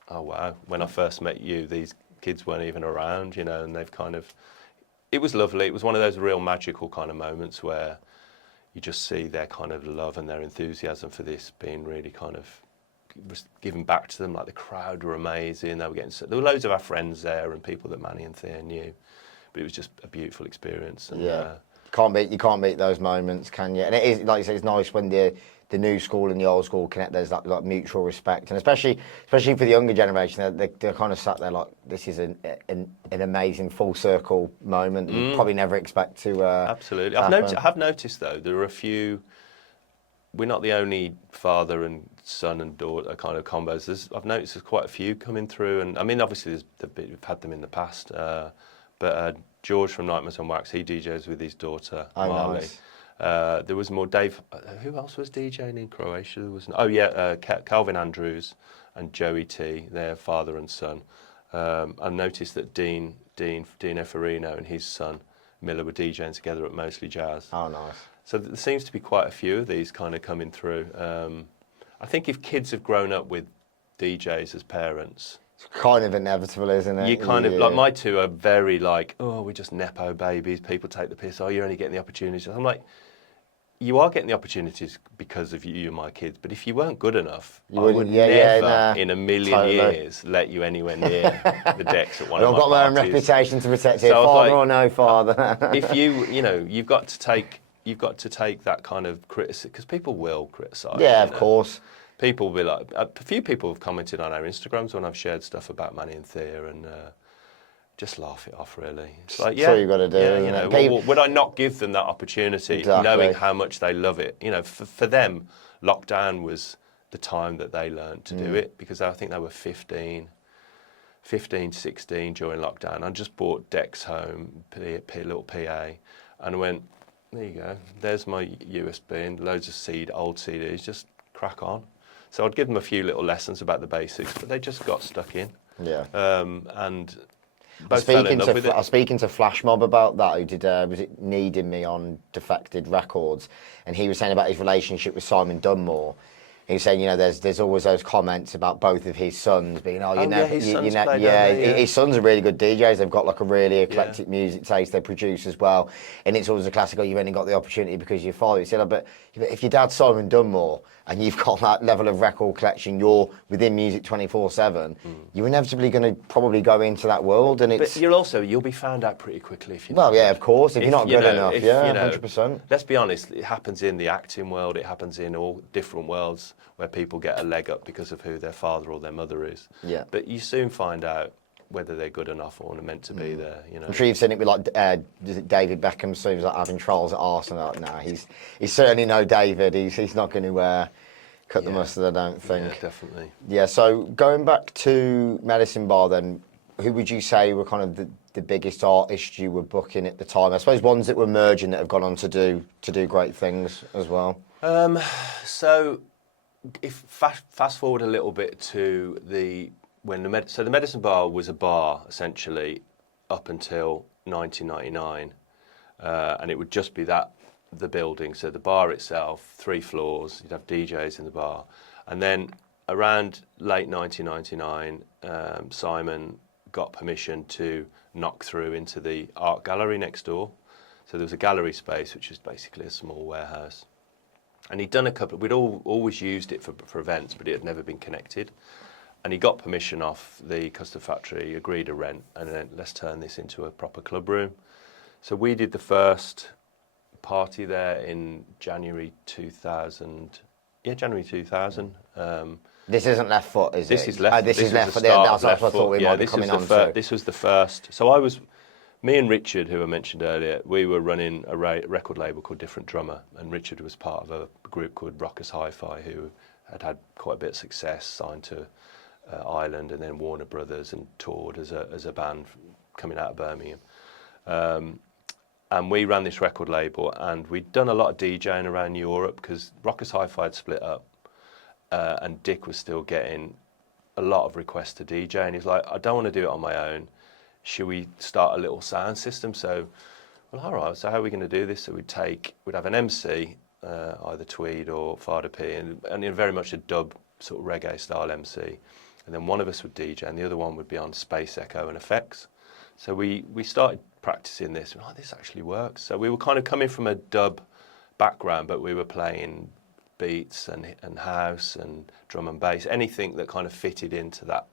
oh, wow. When I first met you, these kids weren't even around, and they've kind of... It was lovely. It was one of those real magical kind of moments where, you just see their kind of love and their enthusiasm for this being really kind of given back to them. Like the crowd were amazing. They were there were loads of our friends there and people that Manny and Thea knew, but it was just a beautiful experience. And, you can't beat those moments, can you? And it is, like you say, it's nice when the new school and the old school connect. There's that like mutual respect, and especially for the younger generation, they're kind of sat there like, this is an amazing full circle moment. You probably never expect to. Absolutely, I have noticed though there are a few. We're not the only father and son and daughter kind of combos. I've noticed there's quite a few coming through, and I mean obviously we've had them in the past, but George from Nightmares on Wax, he DJs with his daughter Marley. Nice. There was more Dave. Who else was DJing in Croatia? There was Calvin Andrews and Joey T, their father and son. I noticed that Dean Efferino and his son Miller were DJing together at Mostly Jazz. Oh, nice. So there seems to be quite a few of these kind of coming through. I think if kids have grown up with DJs as parents, it's kind of inevitable, isn't it? You kind of like my two are very like, oh, we're just nepo babies. People take the piss. Oh, you're only getting the opportunities. I'm like, you are getting the opportunities because of you and my kids. But if you weren't good enough, I would never in a million years let you anywhere near the decks at one of my parties. I've got my own reputation to protect here, father or no father. If you've got to take that kind of criticism, because people will criticise. Yeah, of course. People will be like, a few people have commented on our Instagrams when I've shared stuff about Manny and Thea, and just laugh it off, really. It's like, that's all you've got to do. Would I not give them that opportunity, knowing how much they love it? For them, lockdown was the time that they learned to do it, because I think they were 15, 16 during lockdown. I just bought decks home, little PA, and I went, there you go, there's my USB and loads of old CDs, just crack on. So I'd give them a few little lessons about the basics, but they just got stuck in. Yeah. And both fell in love with it. I was speaking to Flash Mob about that, who did, was it Needing Me on Defected Records, and he was saying about his relationship with Simon Dunmore. He was saying, there's always those comments about both of his sons being, his sons are really good DJs. They've got like a really eclectic music taste. They produce as well, and it's always a classic. You've only got the opportunity because of your father. He said, but if your dad's Simon Dunmore and you've got that level of record collection, you're within music 24/7. You're inevitably going to probably go into that world, and but you'll be found out pretty quickly if you're not. Well, yeah, of course. If you're not good enough, 100%. Let's be honest. It happens in the acting world. It happens in all different worlds where people get a leg up because of who their father or their mother is. Yeah. But you soon find out whether they're good enough or meant to be there. I'm sure you've seen it with like David Beckham. So he was like having trials at Arsenal. Like, nah, he's certainly no David. He's not going to cut the mustard, I don't think. Yeah, definitely. Yeah. So going back to Medicine Bar, then, who would you say were kind of the biggest artists you were booking at the time? I suppose ones that were emerging that have gone on to do great things as well. So if fast forward a little bit to the Medicine Bar was a bar essentially up until 1999, and it would just be the building. So the bar itself, 3 floors. You'd have DJs in the bar, and then around late 1999, Simon got permission to knock through into the art gallery next door. So there was a gallery space, which is basically a small warehouse. And he'd done we'd always used it for events, but it had never been connected. And he got permission off the Custard factory, agreed a rent, and then let's turn this into a proper club room. So we did the first party there in January 2000. Yeah, January 2000. This isn't Leftfoot, is it? This is Leftfoot. This is Leftfoot. That's what I thought we might be coming on to. This was the first. So me and Richard, who I mentioned earlier, we were running a record label called Different Drummer, and Richard was part of a group called Rockers Hi-Fi, who had quite a bit of success, signed to Ireland and then Warner Brothers, and toured as a band coming out of Birmingham. And we ran this record label, and we'd done a lot of DJing around Europe because Rockers Hi-Fi had split up, and Dick was still getting a lot of requests to DJ, and he's like, I don't want to do it on my own. Should we start a little sound system? So, well, all right, so how are we going to do this? So we'd have an MC, either Tweed or Farda P, and in very much a dub sort of reggae style MC. And then one of us would DJ and the other one would be on space echo and effects. So we started practicing this, and this actually works. So we were kind of coming from a dub background, but we were playing beats and house and drum and bass, anything that kind of fitted into that.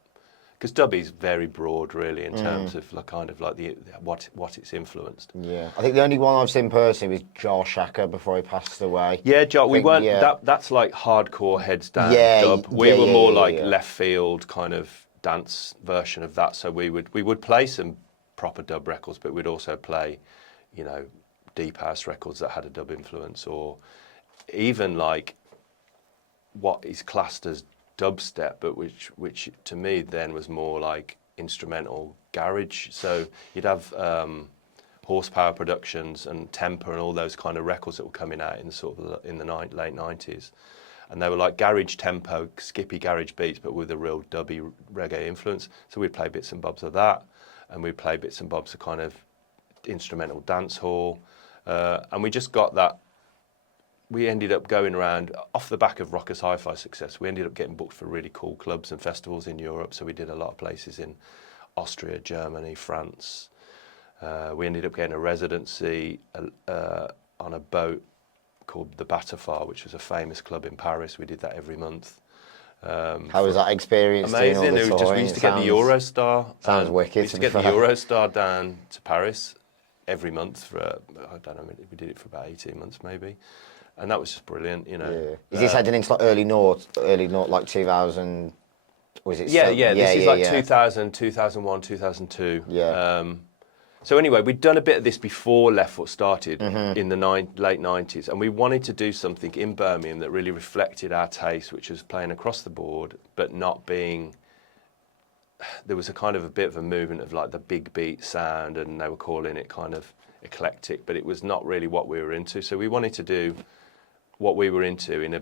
Because dubby's very broad, really, in terms of what it's influenced. Yeah, I think the only one I've seen personally was Joel Shacker before he passed away. Yeah, Joel, we weren't. Yeah. That's like hardcore heads down dub. We were more like left field kind of dance version of that. So we would play some proper dub records, but we'd also play, you know, deep house records that had a dub influence, or even like what is classed as dubstep, but which to me then was more like instrumental garage. So you'd have Horsepower Productions and Temper and all those kind of records that were coming out in the late 90s, and they were like garage tempo, skippy garage beats, but with a real dubby reggae influence. So we'd play bits and bobs of that, and we'd play bits and bobs of kind of instrumental dance hall, and we just got that. We ended up going around off the back of Rockers Hi-Fi success. We ended up getting booked for really cool clubs and festivals in Europe. So we did a lot of places in Austria, Germany, France. We ended up getting a residency on a boat called the Batafar, which was a famous club in Paris. We did that every month. How was that experience? Amazing. We used to get the Eurostar. Sounds wicked. We used to get the Eurostar down to Paris every month for, I don't know, we did it for about 18 months maybe. And that was just brilliant, you know. Yeah. Is this heading into like early nought, like 2000? Was it? Yeah. This is like 2000, 2001, 2002. Yeah. So anyway, we'd done a bit of this before Leftfoot started in the late 90s, and we wanted to do something in Birmingham that really reflected our taste, which was playing across the board, but not being. There was a kind of a bit of a movement of like the big beat sound, and they were calling it kind of eclectic, but it was not really what we were into. So we wanted to do what we were into in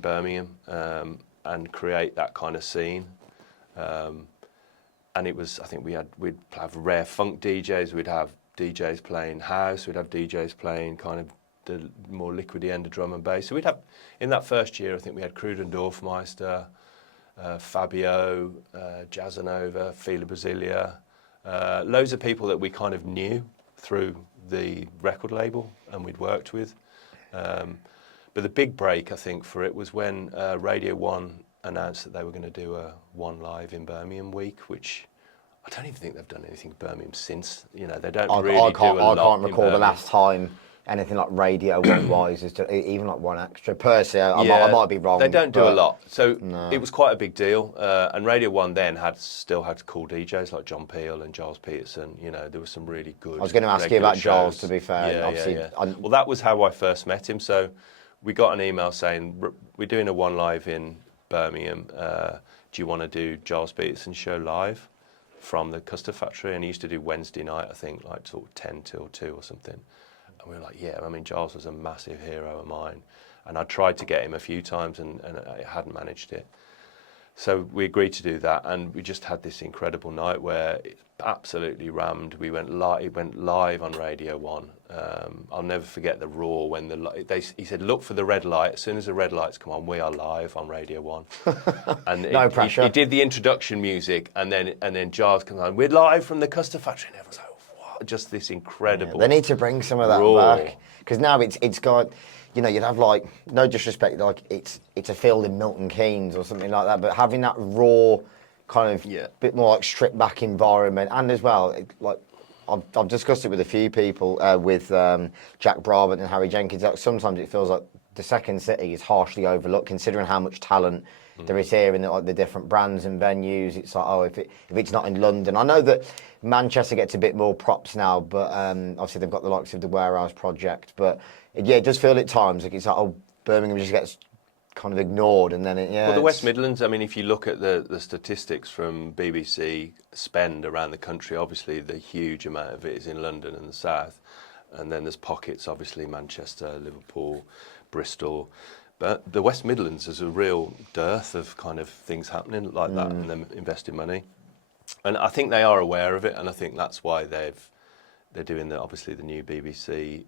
Birmingham, and create that kind of scene. And it was, I think we'd have rare funk DJs, we'd have DJs playing house, we'd have DJs playing kind of the more liquidy end of drum and bass. So we'd have, in that first year, I think we had Cruden Dorfmeister, Fabio, Jazzanova, Fila Brasilia, loads of people that we kind of knew through the record label and we'd worked with. But the big break, I think, for it was when Radio 1 announced that they were going to do a One Live in Birmingham week, which I don't even think they've done anything in Birmingham since. You know, they don't really do a lot. I can't recall the last time anything like Radio 1 wise, is even like one extra. Personally, I might be wrong. They don't do a lot. So it was quite a big deal. And Radio 1 then still had cool DJs like John Peel and Giles Peterson. You know, there was some really good. I was going to ask you about Giles, to be fair. Yeah. Well, that was how I first met him. So we got an email saying, we're doing a One Live in Birmingham. Do you want to do Giles Peterson's show live from the Custard Factory? And he used to do Wednesday night, I think, like sort of 10 till 2 or something. And we were like, yeah, I mean, Giles was a massive hero of mine. And I tried to get him a few times and I hadn't managed it. So we agreed to do that. And we just had this incredible night where it absolutely rammed. It went live on Radio 1. I'll never forget the roar when he said, look for the red light. As soon as the red lights come on, we are live on Radio 1. And no pressure. He did the introduction music and then Giles comes on, we're live from the Custard Factory. And everyone's like, just this incredible. They need to bring some of that back, because now it's got, you know, you'd have like, no disrespect, like it's a field in Milton Keynes or something like that, but having that raw kind of bit more like stripped back environment, and as well, like I've discussed it with a few people, with Jack Brabant and Harry Jenkins. That sometimes it feels like the second city is harshly overlooked, considering how much talent there is here in the different brands and venues. It's like, if it's not in London. I know that Manchester gets a bit more props now, but obviously they've got the likes of the Warehouse Project. But it does feel at times like it's like, Birmingham just gets kind of ignored, and then Well, the West Midlands. I mean, if you look at the statistics from BBC spend around the country, obviously the huge amount of it is in London and the South, and then there's pockets, obviously Manchester, Liverpool, Bristol. But the West Midlands is a real dearth of kind of things happening like that, and them investing money. And I think they are aware of it, and I think that's why they're doing obviously the new BBC.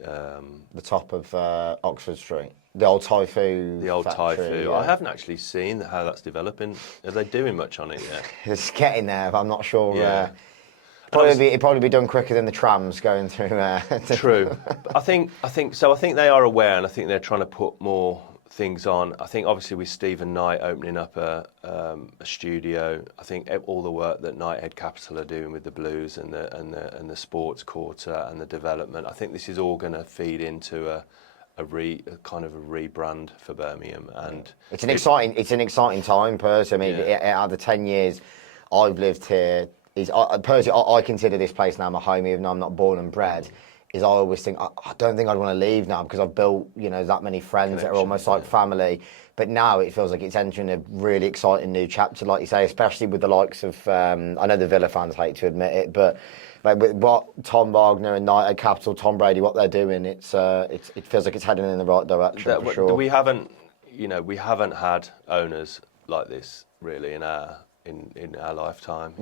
The top of Oxford Street, the old Typhoon. The old factory, Typhoon. Yeah. I haven't actually seen how that's developing. Are they doing much on it yet? It's getting there, but I'm not sure. Yeah. It'd probably be done quicker than the trams going through. True. I think so. I think they are aware, and I think they're trying to put more things on. I think obviously with Stephen Knight opening up a studio, I think all the work that Knighthead Capital are doing with the Blues and the sports quarter and the development, I think this is all going to feed into a kind of a rebrand for Birmingham, and it's an exciting time, personally. I mean, out of the 10 years I've lived here, I consider this place now my home, even though I'm not born and bred. I always think I don't think I'd want to leave now, because I've built that many friends that are almost like family. But now it feels like it's entering a really exciting new chapter, like you say, especially with the likes of I know the Villa fans hate to admit it, but with what Tom Wagner and Knighthead Capital, Tom Brady, what they're doing, it feels like it's heading in the right direction for sure. We haven't had owners like this really in our lifetime.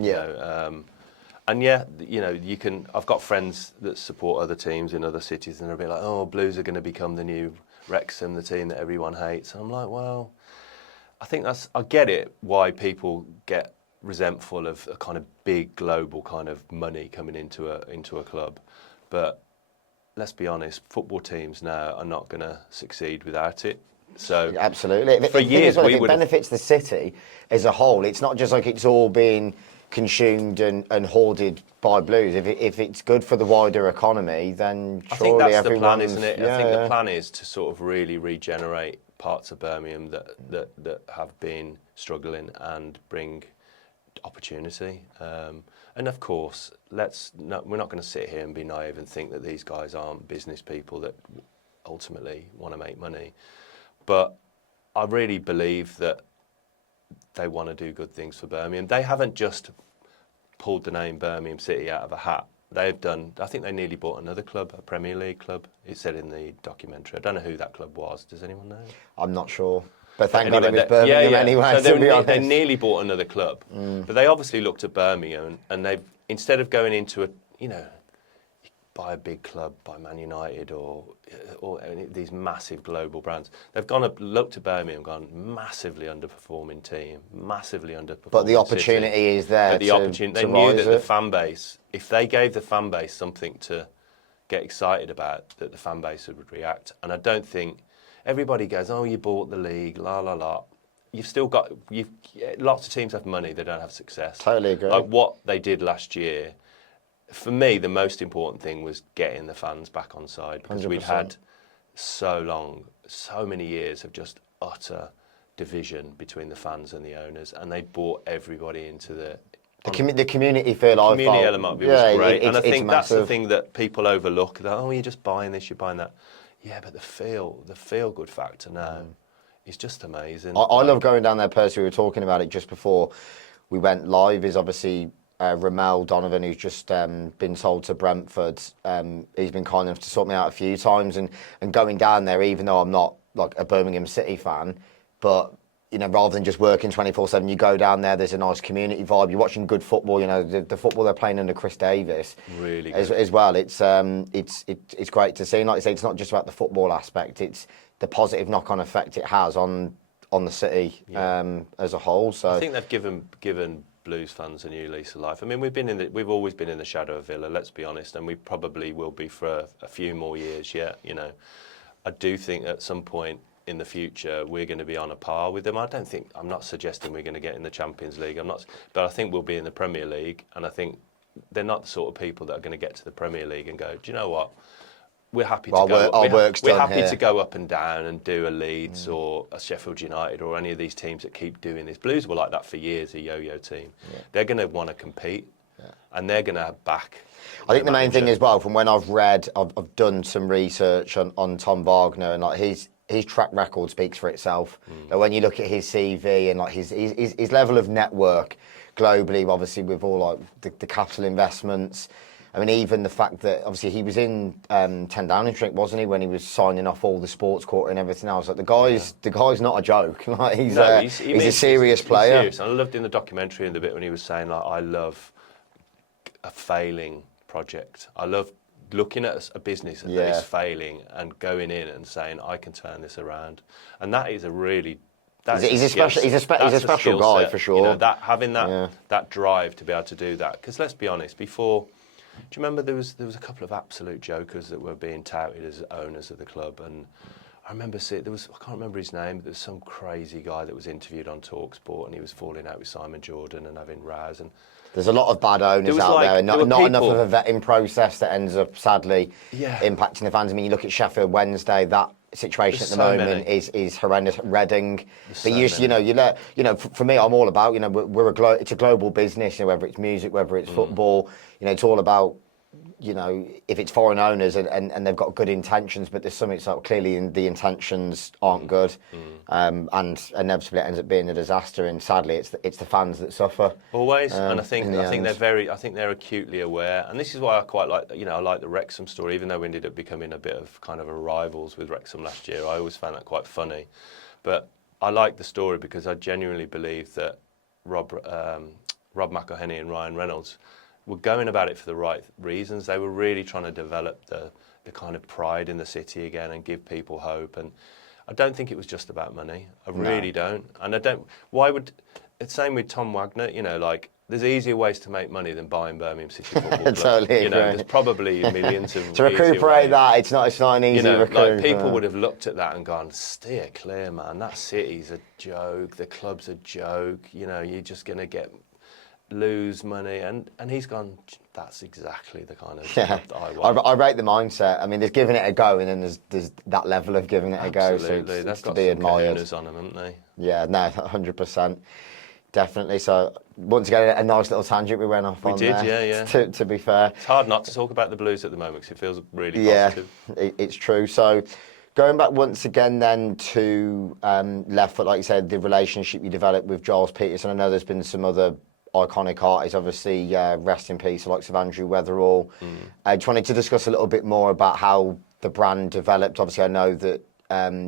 I've got friends that support other teams in other cities, and they'll be like, "Oh, Blues are going to become the new Wrexham, the team that everyone hates." And I'm like, well, I get it why people get resentful of a kind of big global kind of money coming into a club, but let's be honest, football teams now are not going to succeed without it. So absolutely, for years it benefits the city as a whole. It's not just like it's all being consumed and hoarded by Blues. If it's good for the wider economy, then surely I think that's the plan, isn't it? I think the plan is to sort of really regenerate parts of Birmingham that have been struggling and bring opportunity. And of course, we're not going to sit here and be naive and think that these guys aren't business people that ultimately want to make money. But I really believe that they want to do good things for Birmingham. They haven't just pulled the name Birmingham City out of a hat. I think they nearly bought another club, a Premier League club. It said in the documentary. I don't know who that club was. Does anyone know? I'm not sure. But thank God it was Birmingham anyway. So they nearly bought another club. But they obviously looked at Birmingham, and they've, instead of going into buy a big club, buy Man United or any of these massive global brands, they've looked at Birmingham, gone massively underperforming team, massively underperforming. But the opportunity is there. They knew that the fan base, if they gave the fan base something to get excited about, that the fan base would react. And I don't think everybody goes, "Oh, you bought the league, la la la." You've still got lots of teams have money, they don't have success. Totally agree. Like what they did last year. For me, the most important thing was getting the fans back on side, because 100%. We'd had so many years of just utter division between the fans and the owners, and they brought everybody into the community feel. The community element was great, and I think that's the thing that people overlook. That you're just buying this, you're buying that. Yeah, but the feel good factor now is just amazing. I love going down there personally. We were talking about it just before we went live. Is obviously Ramel Donovan, who's just been sold to Brentford. He's been kind enough to sort me out a few times, and going down there, even though I'm not like a Birmingham City fan, but rather than just working 24/7, you go down there. There's a nice community vibe. You're watching good football. The football they're playing under Chris Davis, really good. As well. It's great to see. And like you say, it's not just about the football aspect. It's the positive knock-on effect it has on the city as a whole. So I think they've given Blues fans a new lease of life. I mean, we've always been in the shadow of Villa, let's be honest, and we probably will be for a few more years yet. I do think at some point in the future we're going to be on a par with them. I'm not suggesting we're going to get in the Champions League. But I think we'll be in the Premier League, and I think they're not the sort of people that are going to get to the Premier League and go, "Do you know what? We're happy to go up and down and do a Leeds or a Sheffield United or any of these teams that keep doing this." Blues were like that for years, a yo-yo team. Yeah. They're going to want to compete, and they're going to back. I think the main thing as well, from when I've read, I've done some research on Tom Wagner, and like his track record speaks for itself. Like when you look at his CV and like his level of network globally, obviously with all like the capital investments. I mean, even the fact that obviously he was in 10 Downing Street, wasn't he, when he was signing off all the sports quarter and everything else? Like the guy's not a joke. Like he's a serious player. He's serious. I loved in the documentary in the bit when he was saying like, "I love a failing project. I love looking at a business that is failing and going in and saying I can turn this around." And that is a really He's a special guy for sure. You know, having that drive to be able to do that. Because let's be honest, before, do you remember there was a couple of absolute jokers that were being touted as owners of the club, and I remember seeing I can't remember his name, but there was some crazy guy that was interviewed on TalkSport, and he was falling out with Simon Jordan and having rows. And there's a lot of bad owners out there, and not enough of a vetting process that ends up sadly impacting the fans. I mean, you look at Sheffield Wednesday, that situation at the moment is horrendous. Reading, but for me, I'm all about, it's a global business. Whether it's music, whether it's football, it's all about, if it's foreign owners and they've got good intentions, but there's something so clearly the intentions aren't good, and inevitably it ends up being a disaster. And sadly, it's the fans that suffer always. And I think they're acutely aware. And this is why I quite like, I like the Wrexham story, even though we ended up becoming a bit of kind of a rivals with Wrexham last year. I always found that quite funny, but I like the story because I genuinely believe that Rob McElhenney and Ryan Reynolds were going about it for the right reasons. They were really trying to develop the kind of pride in the city again and give people hope. And I don't think it was just about money. I really don't. And it's same with Tom Wagner, there's easier ways to make money than buying Birmingham City Football Club. Totally there's probably millions of to recuperate that. It's not an easy recoup. People would have looked at that and gone, steer clear, man. That city's a joke. The club's a joke. You're just going to lose money, and he's gone, that's exactly the kind of stuff that I want. I rate the mindset. I mean, there's giving it a go, and then there's that level of giving it a go. So it's to be admired. On them, haven't they? Yeah, no, 100%. Definitely. So once again, a nice little tangent we went off on there. Yeah. To be fair, it's hard not to talk about the Blues at the moment because it feels really positive. Yeah, it's true. So going back once again then to Leftfoot, like you said, the relationship you developed with Giles Peterson. I know there's been some other iconic artists, obviously, rest in peace, the likes of Andrew Weatherall. I just wanted to discuss a little bit more about how the brand developed. Obviously, I know that.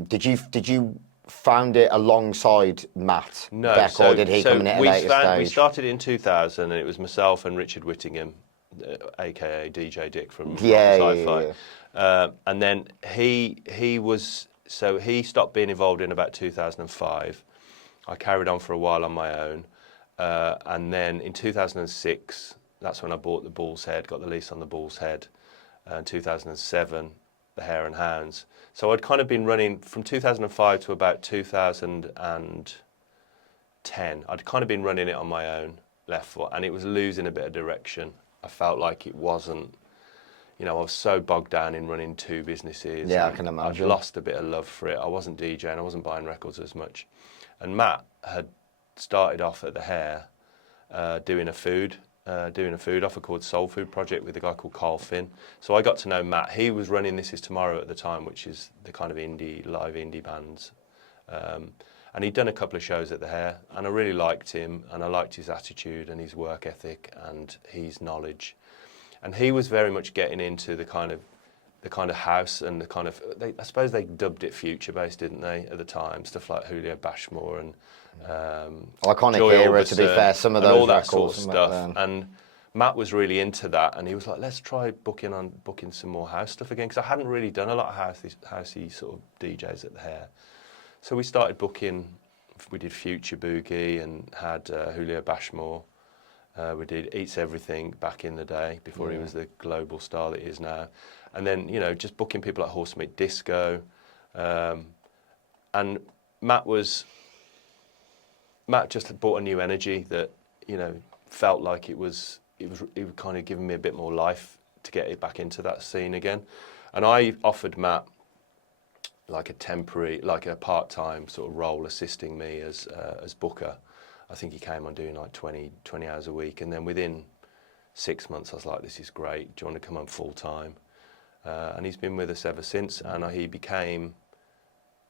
Did you found it alongside Matt Beck, or did he come in at a later stage? We started in 2000, and it was myself and Richard Whittingham, aka DJ Dick from Sci-Fi. And then he stopped being involved in about 2005. I carried on for a while on my own. And then in 2006, that's when I bought the Bull's Head, got the lease on the Bull's Head. In 2007, the Hare and Hounds. So I'd kind of been running from 2005 to about 2010. I'd kind of been running it on my own, Leftfoot, and it was losing a bit of direction. I felt like it wasn't, I was so bogged down in running two businesses. Yeah, I can imagine. I'd lost a bit of love for it. I wasn't DJing, I wasn't buying records as much. And Matt had started off at the Hare doing a food offer called Soul Food Project with a guy called Carl Finn. So I got to know Matt. He was running This Is Tomorrow at the time, which is the kind of live indie bands. And he'd done a couple of shows at the Hare, and I really liked him, and I liked his attitude and his work ethic and his knowledge. And he was very much getting into the kind of house and the kind of, I suppose they dubbed it future based, didn't they, at the time? Stuff like Julio Bashmore and iconic Joy era, Orbison, to be fair, some of those all that records, sort of stuff. And Matt was really into that, and he was like, let's try booking some more house stuff again, because I hadn't really done a lot of housey sort of DJs at the Hare. So we started booking. We did Future Boogie and had Julio Bashmore. We did Eats Everything back in the day before he was the global star that he is now. And then, just booking people like Horse Meat Disco. And Matt just brought a new energy that, felt like it was kind of giving me a bit more life to get it back into that scene again. And I offered Matt like a temporary, like a part-time sort of role assisting me as booker. I think he came on doing like 20 hours a week. And then within 6 months, I was like, this is great. Do you want to come on full-time? And he's been with us ever since. And he became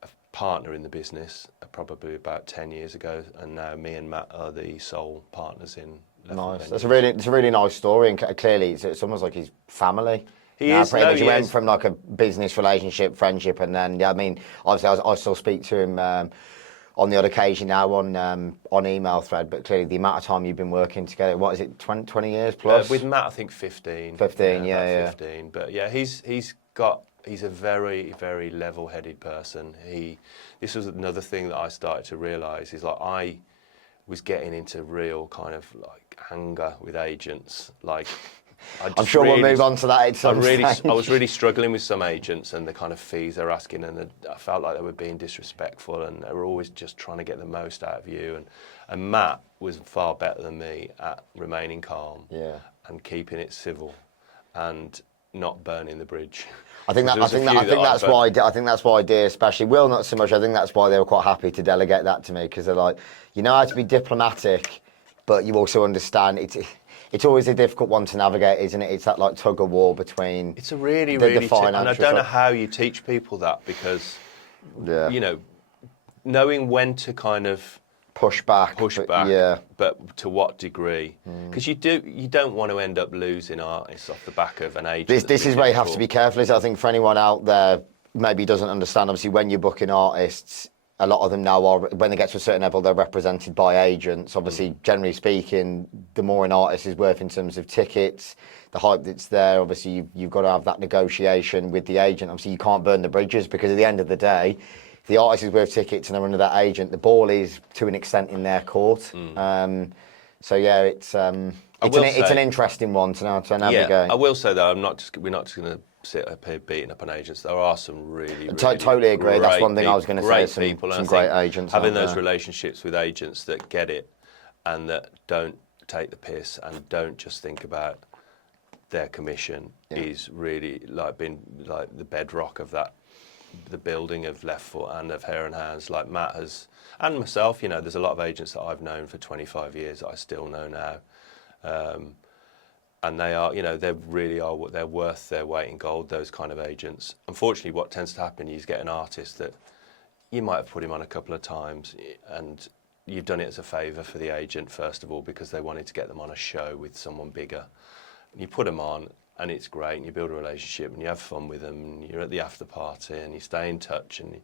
a partner in the business probably about 10 years ago. And now me and Matt are the sole partners in Leftfoot. Nice. It's a really nice story. And clearly, it's almost like his family. He went from like a business relationship, friendship, and then obviously I still speak to him on the odd occasion now on email thread. But clearly, the amount of time you've been working together, what is it, 20 years plus? With Matt, I think 15. 15, yeah. 15. But yeah, he's got he's a very, very level-headed person. This was another thing that I started to realise, is like I was getting into real kind of like anger with agents. Like, I'm sure we'll move on to that at some stage. I was really struggling with some agents and the kind of fees they're asking, and I felt like they were being disrespectful, and they were always just trying to get the most out of you. And Matt was far better than me at remaining calm and keeping it civil and not burning the bridge. I think that's why I did, especially Will, not so much. I think that's why they were quite happy to delegate that to me, because they're like, you know how to be diplomatic, but you also understand it's always a difficult one to navigate, isn't it? It's that like tug of war between. It's a really the financial and I don't know how you teach people that, because you know, knowing when to kind of push back, but to what degree? Because you don't want to end up losing artists off the back of an agent. This is where you have to be careful. I think for anyone out there maybe doesn't understand, obviously when you're booking artists, a lot of them now are, when they get to a certain level, they're represented by agents. Obviously, generally speaking, the more an artist is worth in terms of tickets, the hype that's there, obviously you've got to have that negotiation with the agent. Obviously you can't burn the bridges, because at the end of the day, if the artist is worth tickets and they're under that agent, the ball is to an extent in their court. So yeah, it's an interesting one to navigate. Yeah, I will say though, we're not just going to sit up here beating up on agents. There are some really totally agree. That's one thing I was going to say. Some great agents. Having those relationships with agents that get it and that don't take the piss and don't just think about their commission is really been the bedrock of that, the building of Leftfoot and of Hare Hounds. Like Matt has, and myself, you know, there's a lot of agents that I've known for 25 years that I still know now. And they are, you know, they really are, they're worth their weight in gold, those kind of agents. Unfortunately, what tends to happen is you get an artist that you might have put him on a couple of times, and you've done it as a favour for the agent, first of all, because they wanted to get them on a show with someone bigger. And you put them on, and it's great, and you build a relationship, and you have fun with them, and you're at the after party, and you stay in touch, and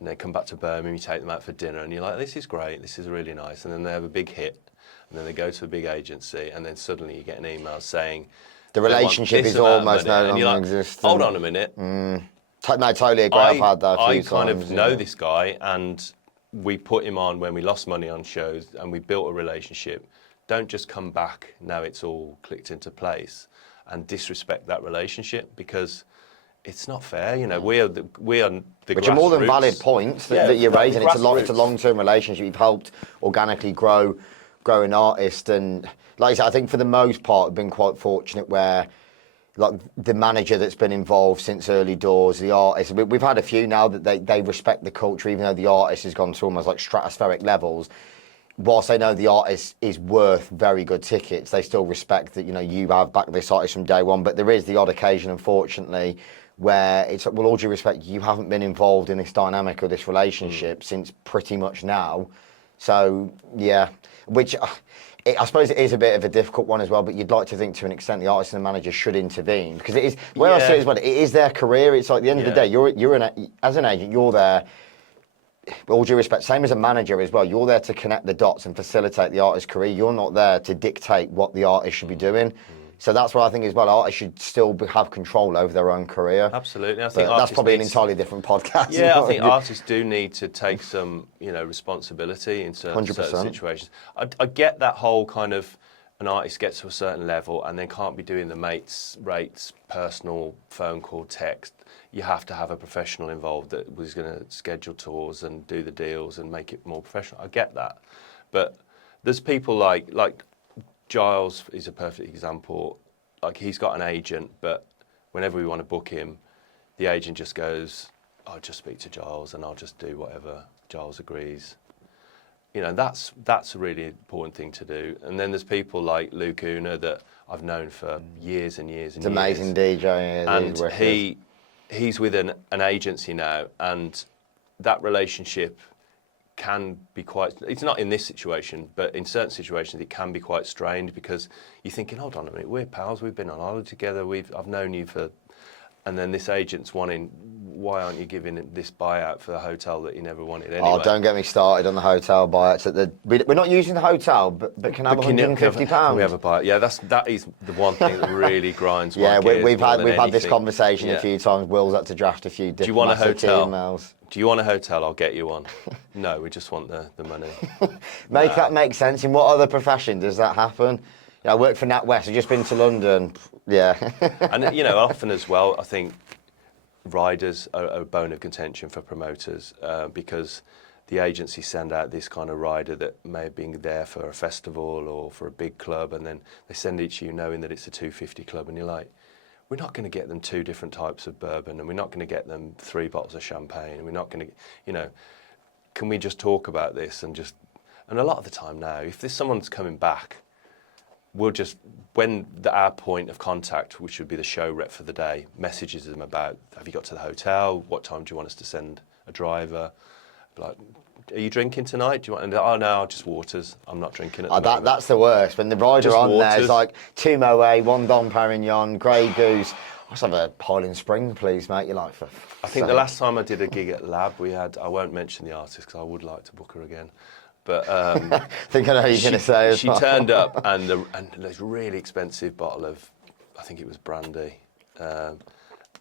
they come back to Birmingham, you take them out for dinner, and you're like, this is great, this is really nice. And then they have a big hit. And then they go to a big agency, and then suddenly you get an email saying the relationship is almost no longer existent. Hold on a minute. No, totally agree. I've had that a few times. I kind of know this guy, and we put him on when we lost money on shows, and we built a relationship. Don't just come back now it's all clicked into place and disrespect that relationship, because it's not fair. You know, we are the which are more than valid points that you're raising. It's a long-term relationship. You've helped organically grow an artist, and like I said, I think for the most part I've been quite fortunate where like the manager that's been involved since early doors, the artist, we've had a few now that they respect the culture, even though the artist has gone to almost like stratospheric levels. Whilst they know the artist is worth very good tickets, they still respect that, you know, you have backed this artist from day one. But there is the odd occasion, unfortunately, where it's, well, all due respect, you haven't been involved in this dynamic or this relationship since pretty much now. So yeah, which I suppose it is a bit of a difficult one as well, but you'd like to think to an extent the artist and the manager should intervene, because it is, where I see it as well, it is their career. It's like at the end of the day, as an agent, you're there, with all due respect, same as a manager as well, you're there to connect the dots and facilitate the artist's career. You're not there to dictate what the artist should be doing. So that's what I think as well. Artists should still have control over their own career. Absolutely, I think that's probably an entirely different podcast. Yeah, I think artists do need to take some, you know, responsibility in certain situations. I get that whole kind of, an artist gets to a certain level and then can't be doing the mates, rates, personal phone call, text. You have to have a professional involved that was going to schedule tours and do the deals and make it more professional. I get that, but there's people like Giles is a perfect example. Like, he's got an agent, but whenever we want to book him, the agent just goes, I'll just speak to Giles and I'll just do whatever Giles agrees. You know, that's a really important thing to do. And then there's people like Luke Una that I've known for years and years and years. It's amazing DJ. And he's with an agency now, and that relationship can be quite, it's not in this situation, but in certain situations it can be quite strained, because you're thinking, hold on a minute, we're pals, we've been on holiday together, I've known you for, and then this agent's wanting why aren't you giving this buyout for the hotel that you never wanted anyway? Oh, don't get me started on the hotel buyouts. We're not using the hotel, but can have £150. Can we have a buyout? Yeah, that is the one thing that really grinds my gears. we've had this anything. conversation a few times. Will's had to draft a few Do you want a hotel? emails. Do you want a hotel? I'll get you one. No, we just want the money. That make sense. In what other profession does that happen? I work for NatWest. I've just been to London. Yeah. And, often as well, I think riders are a bone of contention for promoters because the agency send out this kind of rider that may have been there for a festival or for a big club, and then they send it to you knowing that it's a 250 club, and you're like, we're not going to get them 2 different types of bourbon, and we're not going to get them 3 bottles of champagne, and we're not going to, can we just talk about this and a lot of the time now, if there's someone's coming back, we'll just, our point of contact, which would be the show rep for the day, messages them about, have you got to the hotel? What time do you want us to send a driver? Like, are you drinking tonight? Do you want? Oh no, just waters. I'm not drinking at the moment. That's the worst. When the rider Just on waters. there is like 2 Moet, 1 Dom Perignon, Grey Goose. Let's have a Highland Spring, please, mate. You're like, for I think the last time I did a gig at Lab, we had, I won't mention the artist because I would like to book her again. But I think I know what you're going to say. She turned up and this really expensive bottle of, I think it was brandy, and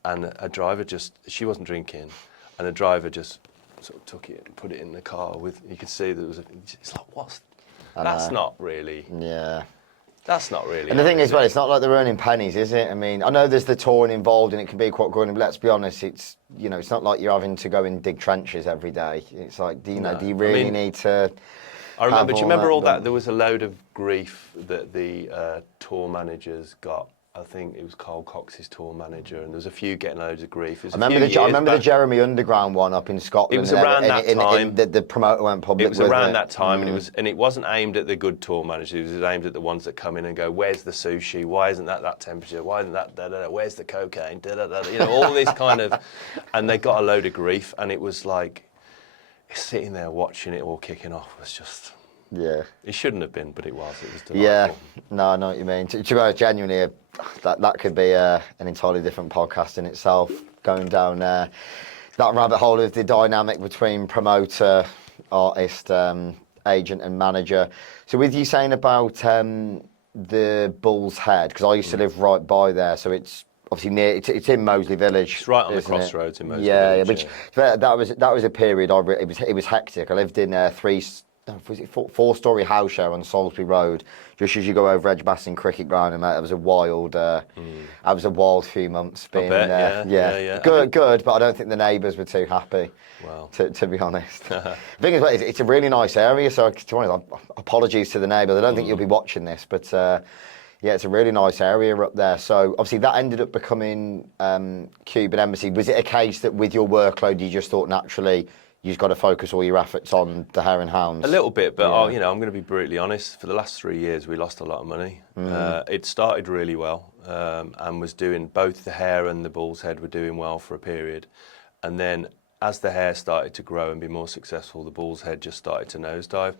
a driver she wasn't drinking, and a driver just sort of took it and put it in the car with. You could see there was it's like what's that's not really. Yeah. That's not really. And the thing is, well, it's not like they're earning pennies, is it? I mean, I know there's the touring involved and it can be quite good, but let's be honest, it's it's not like you're having to go and dig trenches every day. It's like, do you really need to? I remember. Do you remember all that? There was a load of grief that the tour managers got. I think it was Carl Cox's tour manager, and there was a few getting loads of grief. I remember the Jeremy Underground one up in Scotland. It was around that time. The promoter went public. It was around that time, and it wasn't aimed at the good tour managers. It was aimed at the ones that come in and go, "Where's the sushi? Why isn't that temperature? Why isn't that da da da? Where's the cocaine? Da da da." All this kind of, and they got a load of grief, and it was like sitting there watching it all kicking off was just. Yeah. It shouldn't have been, but it was. It was delightful. Yeah. No, I know what you mean. To be honest, genuinely, that could be an entirely different podcast in itself, going down that rabbit hole of the dynamic between promoter, artist, agent and manager. So with you saying about the Bull's Head, because I used to live right by there, so it's obviously near. It's in Moseley Village. It's right on the crossroads in Moseley Village. Yeah, that was a period. It was hectic. I lived in 4-storey house share on Salisbury Road, just as you go over Edgbaston Cricket Ground, and mate, it was a wild few months. Being, yeah. Good, but I don't think the neighbours were too happy. Wow. To be honest, the thing is, it's a really nice area. So, to be honest, apologies to the neighbours. I don't think you'll be watching this, but it's a really nice area up there. So obviously that ended up becoming Cuban Embassy. Was it a case that with your workload, you just thought naturally? You've got to focus all your efforts on the Hare Hounds. A little bit, but I'm going to be brutally honest. For the last 3 years, we lost a lot of money. It started really well and was doing, both the Hare and the Bull's Head were doing well for a period. And then as the Hare started to grow and be more successful, the Bull's Head just started to nosedive.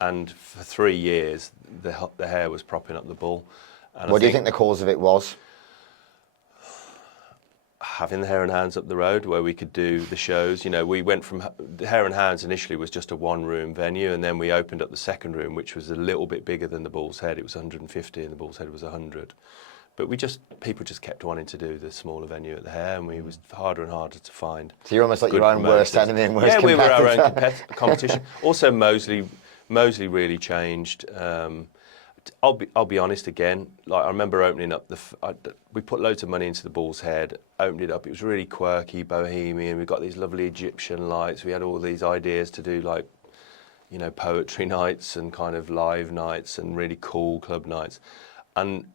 And for 3 years, the Hare was propping up the Bull. And what do you think the cause of it was? Having the Hare Hounds up the road where we could do the shows. We went from, the Hare Hounds initially was just a 1-room venue, and then we opened up the second room, which was a little bit bigger than the Bull's Head. It was 150 and the Bull's Head was 100. But people just kept wanting to do the smaller venue at the Hare, and it was harder and harder to find. So you're almost like your own worst enemy and worst competitor. Yeah, we were our own competition. Also, Moseley really changed. I'll be honest again. Like I remember opening up we put loads of money into the Bull's Head, opened it up. It was really quirky, bohemian. We got these lovely Egyptian lights. We had all these ideas to do poetry nights and kind of live nights and really cool club nights. And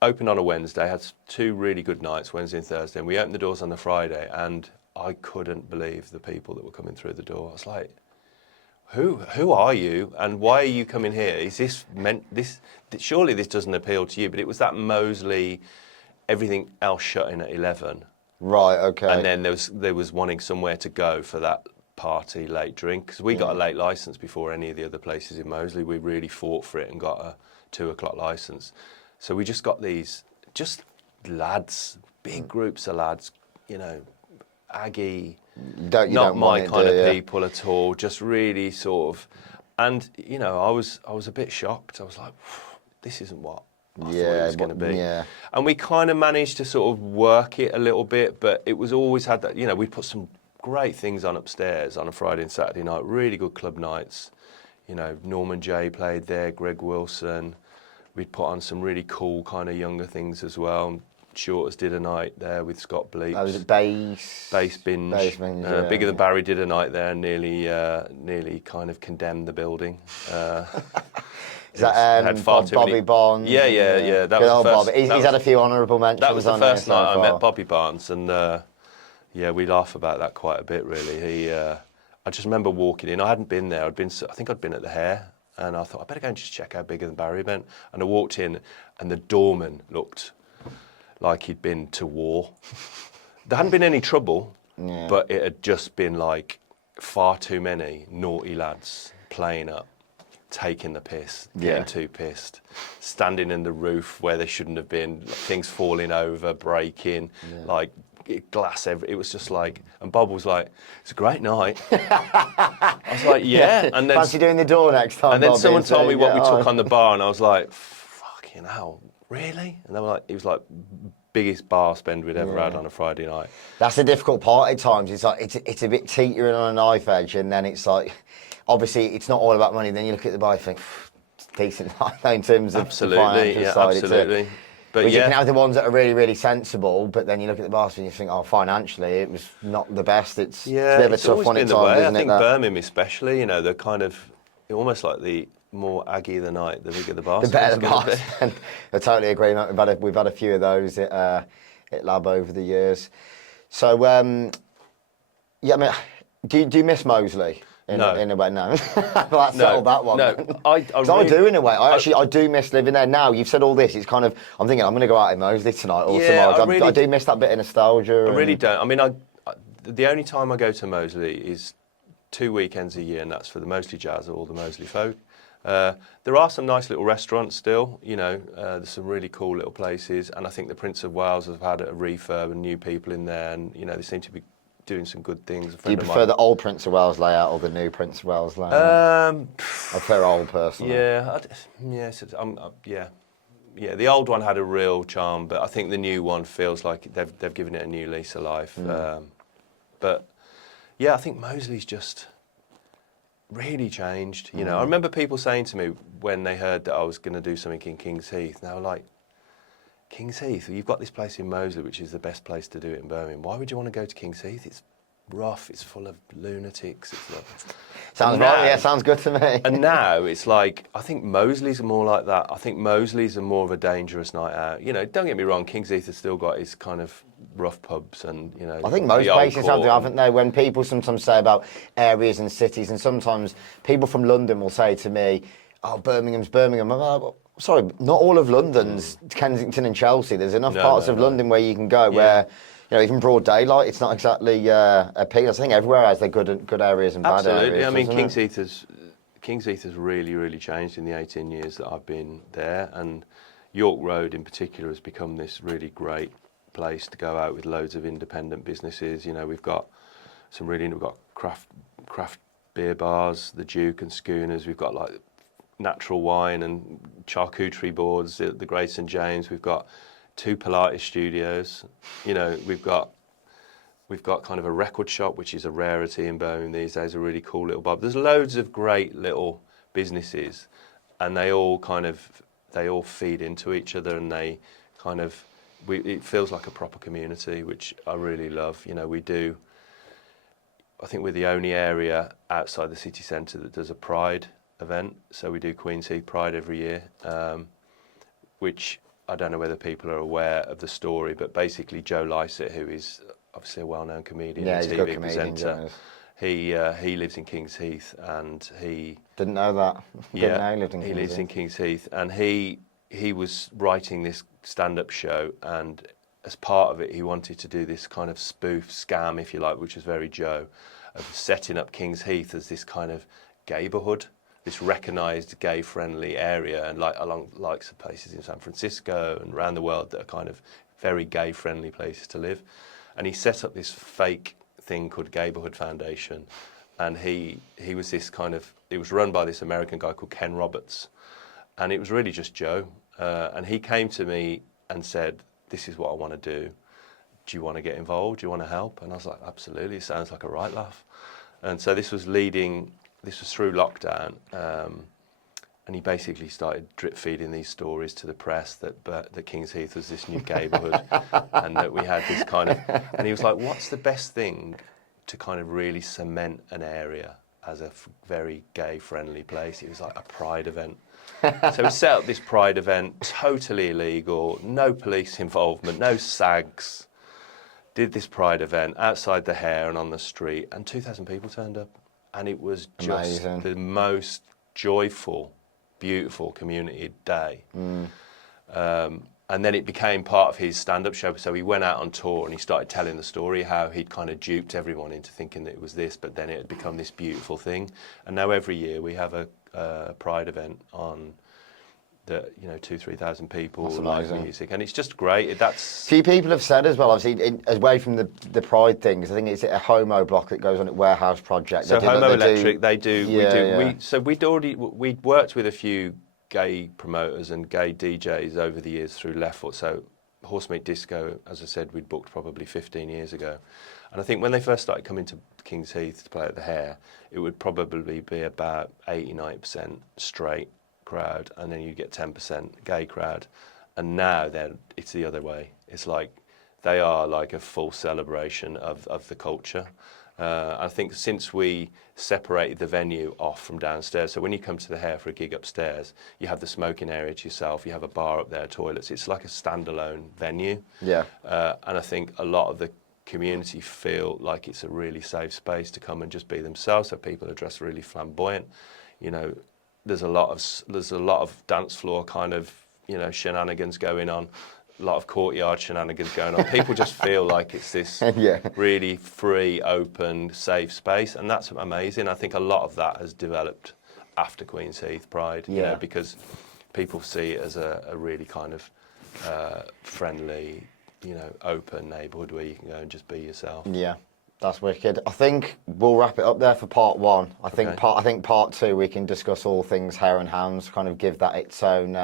opened on a Wednesday. Had 2 really good nights, Wednesday and Thursday. And we opened the doors on the Friday, and I couldn't believe the people that were coming through the door. I was like, Who are you, and why are you coming here? Is this meant this? Surely this doesn't appeal to you. But it was that Moseley, everything else shutting at 11. Right. Okay. And then there was wanting somewhere to go for that party late drink, because we got a late license before any of the other places in Moseley. We really fought for it and got a 2:00 license. So we just got these lads, big groups of lads, aggy, You not don't my want it, kind do of you? people at all. Just really sort of, and you know, I was a bit shocked. I was like, this isn't what I thought it was going to be. Yeah. And we kind of managed to sort of work it a little bit, but it was always had that. You know, we put some great things on upstairs on a Friday and Saturday night. Really good club nights. You know, Norman Jay played there, Greg Wilson. We'd put on some really cool kind of younger things as well. Shorters did a night there with Scott Bleeps. Was it Bass Binge. yeah. Bigger Than Barry did a night there, and nearly kind of condemned the building. Is that Bobby Barnes? Yeah. That Good was old the first, Bobby. He's had a few honourable mentions. That was the first so night I far. met Bobby Barnes, and we laugh about that quite a bit, really. I just remember walking in. I hadn't been there. I think I'd been at the Hare, and I thought I better go and just check how Bigger Than Barry went. And I walked in, and the doorman looked like he'd been to war. There hadn't been any trouble, but it had just been like far too many naughty lads playing up, taking the piss, getting too pissed, standing in the roof where they shouldn't have been, things falling over, breaking, like glass. It was just like, and Bob was like, "It's a great night." I was like, "Yeah." And then fancy doing the door next time. and then Bobby, someone told me what we took on. on the bar, and I was like, "Fucking hell, really?" And they were like, it was like biggest bar spend we'd ever had on a Friday night. That's the difficult part at times. It's like it's a bit teetering on a knife edge, and then it's like, obviously, it's not all about money. Then you look at the bar, you think, it's decent in terms of the financial side. Absolutely. But you can have the ones that are really, really sensible, but then you look at the bars and you think, oh, financially, it was not the best. It's a bit of a tough one at times, isn't it? I think Birmingham especially, you know, they're kind of almost like the more aggy the night, the bigger the bar. The better the bars. And I totally agree. We've had a few of those at Lab over the years. So, I mean, do you miss Moseley? In a way, no. Well, that settled that one. No, I do in a way. I do miss living there. Now you've said all this, it's kind of, I'm thinking I'm going to go out in Moseley tonight or tomorrow. I do miss that bit of nostalgia. I really don't. I mean, the only time I go to Moseley is 2 weekends a year, and that's for the Moseley Jazz or the Moseley Folk. There are some nice little restaurants still, you know, there's some really cool little places, and I think the Prince of Wales have had a refurb and new people in there, and, you know, they seem to be doing some good things. Do you prefer the old Prince of Wales layout or the new Prince of Wales layout? I prefer old, personally. Yeah, the old one had a real charm, but I think the new one feels like they've given it a new lease of life. But yeah, I think Moseley's just really changed. You know, I remember people saying to me when they heard that I was going to do something in Kings Heath, and they were like, "Kings Heath, you've got this place in Moseley, which is the best place to do it in Birmingham. Why would you want to go to Kings Heath? It's rough, it's full of lunatics." It's like, sounds right, yeah, sounds good to me. And now it's like, I think Moseley's more like that. I think Moseley's more of a dangerous night out. You know, don't get me wrong, Kings Heath has still got his kind of rough pubs and, you know. I think most places have, haven't they? When people sometimes say about areas and cities, and sometimes people from London will say to me, "Oh, Birmingham's Birmingham." I'm like, well, sorry, not all of London's Kensington and Chelsea. There's enough parts of London where you can go where, you know, even broad daylight, it's not exactly appealing. I think everywhere has their good areas and bad areas. Absolutely. I mean, Kings Heath has really, really changed in the 18 years that I've been there, and York Road in particular has become this really great place to go out with loads of independent businesses. You know, we've got craft beer bars, the Duke and Schooners. We've got like natural wine and charcuterie boards at the Great St James. We've got 2 Pilates studios. You know, we've got kind of a record shop, which is a rarity in Birmingham these days, a really cool little pub. There's loads of great little businesses, and they all feed into each other, and they kind of, it feels like a proper community, which I really love. You know, I think we're the only area outside the city centre that does a Pride event. So we do Queen's Heath Pride every year, which I don't know whether people are aware of the story, but basically Joe Lycett, who is obviously a well-known comedian and TV presenter, he lives in Kings Heath, and he... Didn't know that. Didn't know he lived in Kings Heath. He lives in Kings Heath, and he was writing this stand-up show, and as part of it, he wanted to do this kind of spoof scam, if you like, which was very Joe, of setting up Kings Heath as this kind of gayborhood, this recognised gay-friendly area, and like along likes of places in San Francisco and around the world that are kind of very gay-friendly places to live. And he set up this fake thing called Gayborhood Foundation, and he was this kind of, it was run by this American guy called Ken Roberts, and it was really just Joe, and he came to me and said, this is what I want to do. Do you want to get involved? Do you want to help? And I was like, absolutely, it sounds like a right laugh. And so this was through lockdown, and he basically started drip feeding these stories to the press that Kings Heath was this new gayborhood, and that we had this kind of, and he was like, what's the best thing to kind of really cement an area as a very gay-friendly place? He was like, a pride event. So we set up this pride event, totally illegal, no police involvement, no SAGs. Did this pride event outside the Hare and on the street, and 2,000 people turned up, and it was just amazing. The most joyful, beautiful community day. And then it became part of his stand-up show. So he went out on tour and he started telling the story how he'd kind of duped everyone into thinking that it was this, but then it had become this beautiful thing. And now every year we have a pride event on that, 2,000-3,000 people, live music, and it's just great. That's few people have said as well, obviously, away from the pride things. I think it's a homo block that goes on at Warehouse Project. So Homo Electric, we'd worked with a few gay promoters and gay DJs over the years through Leftfoot. So Horsemeat Disco, as I said, we'd booked probably 15 years ago. And I think when they first started coming to Kings Heath to play at the Hare, it would probably be about 80-90% straight crowd, and then you get 10% gay crowd. And now it's the other way. It's like they are like a full celebration of the culture. I think since we separated the venue off from downstairs, so when you come to the Hare for a gig upstairs, you have the smoking area to yourself, you have a bar up there, toilets. It's like a standalone venue. Yeah. And I think a lot of the community feel like it's a really safe space to come and just be themselves. So people are dressed really flamboyant. There's a lot of dance floor kind of shenanigans going on, a lot of courtyard shenanigans going on. People just feel like it's this really free, open, safe space, and that's amazing. I think a lot of that has developed after Queen's Heath Pride, because people see it as a really kind of friendly, open neighbourhood where you can go and just be yourself. Yeah. That's wicked. I think we'll wrap it up there for part one. I think part two we can discuss all things Hare and Hounds, kind of give that its own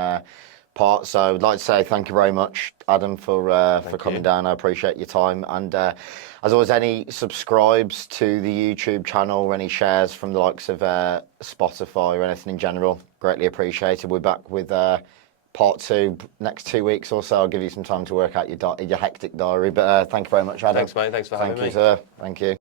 part. So I'd like to say thank you very much, Adam, for coming down. I appreciate your time. And as always, any subscribes to the YouTube channel or any shares from the likes of Spotify or anything in general, greatly appreciated. We're back with part two next 2 weeks or so. I'll give you some time to work out your hectic diary. But thank you very much, Adam. Thanks, mate. Thanks for having me. Thank you, sir. Thank you.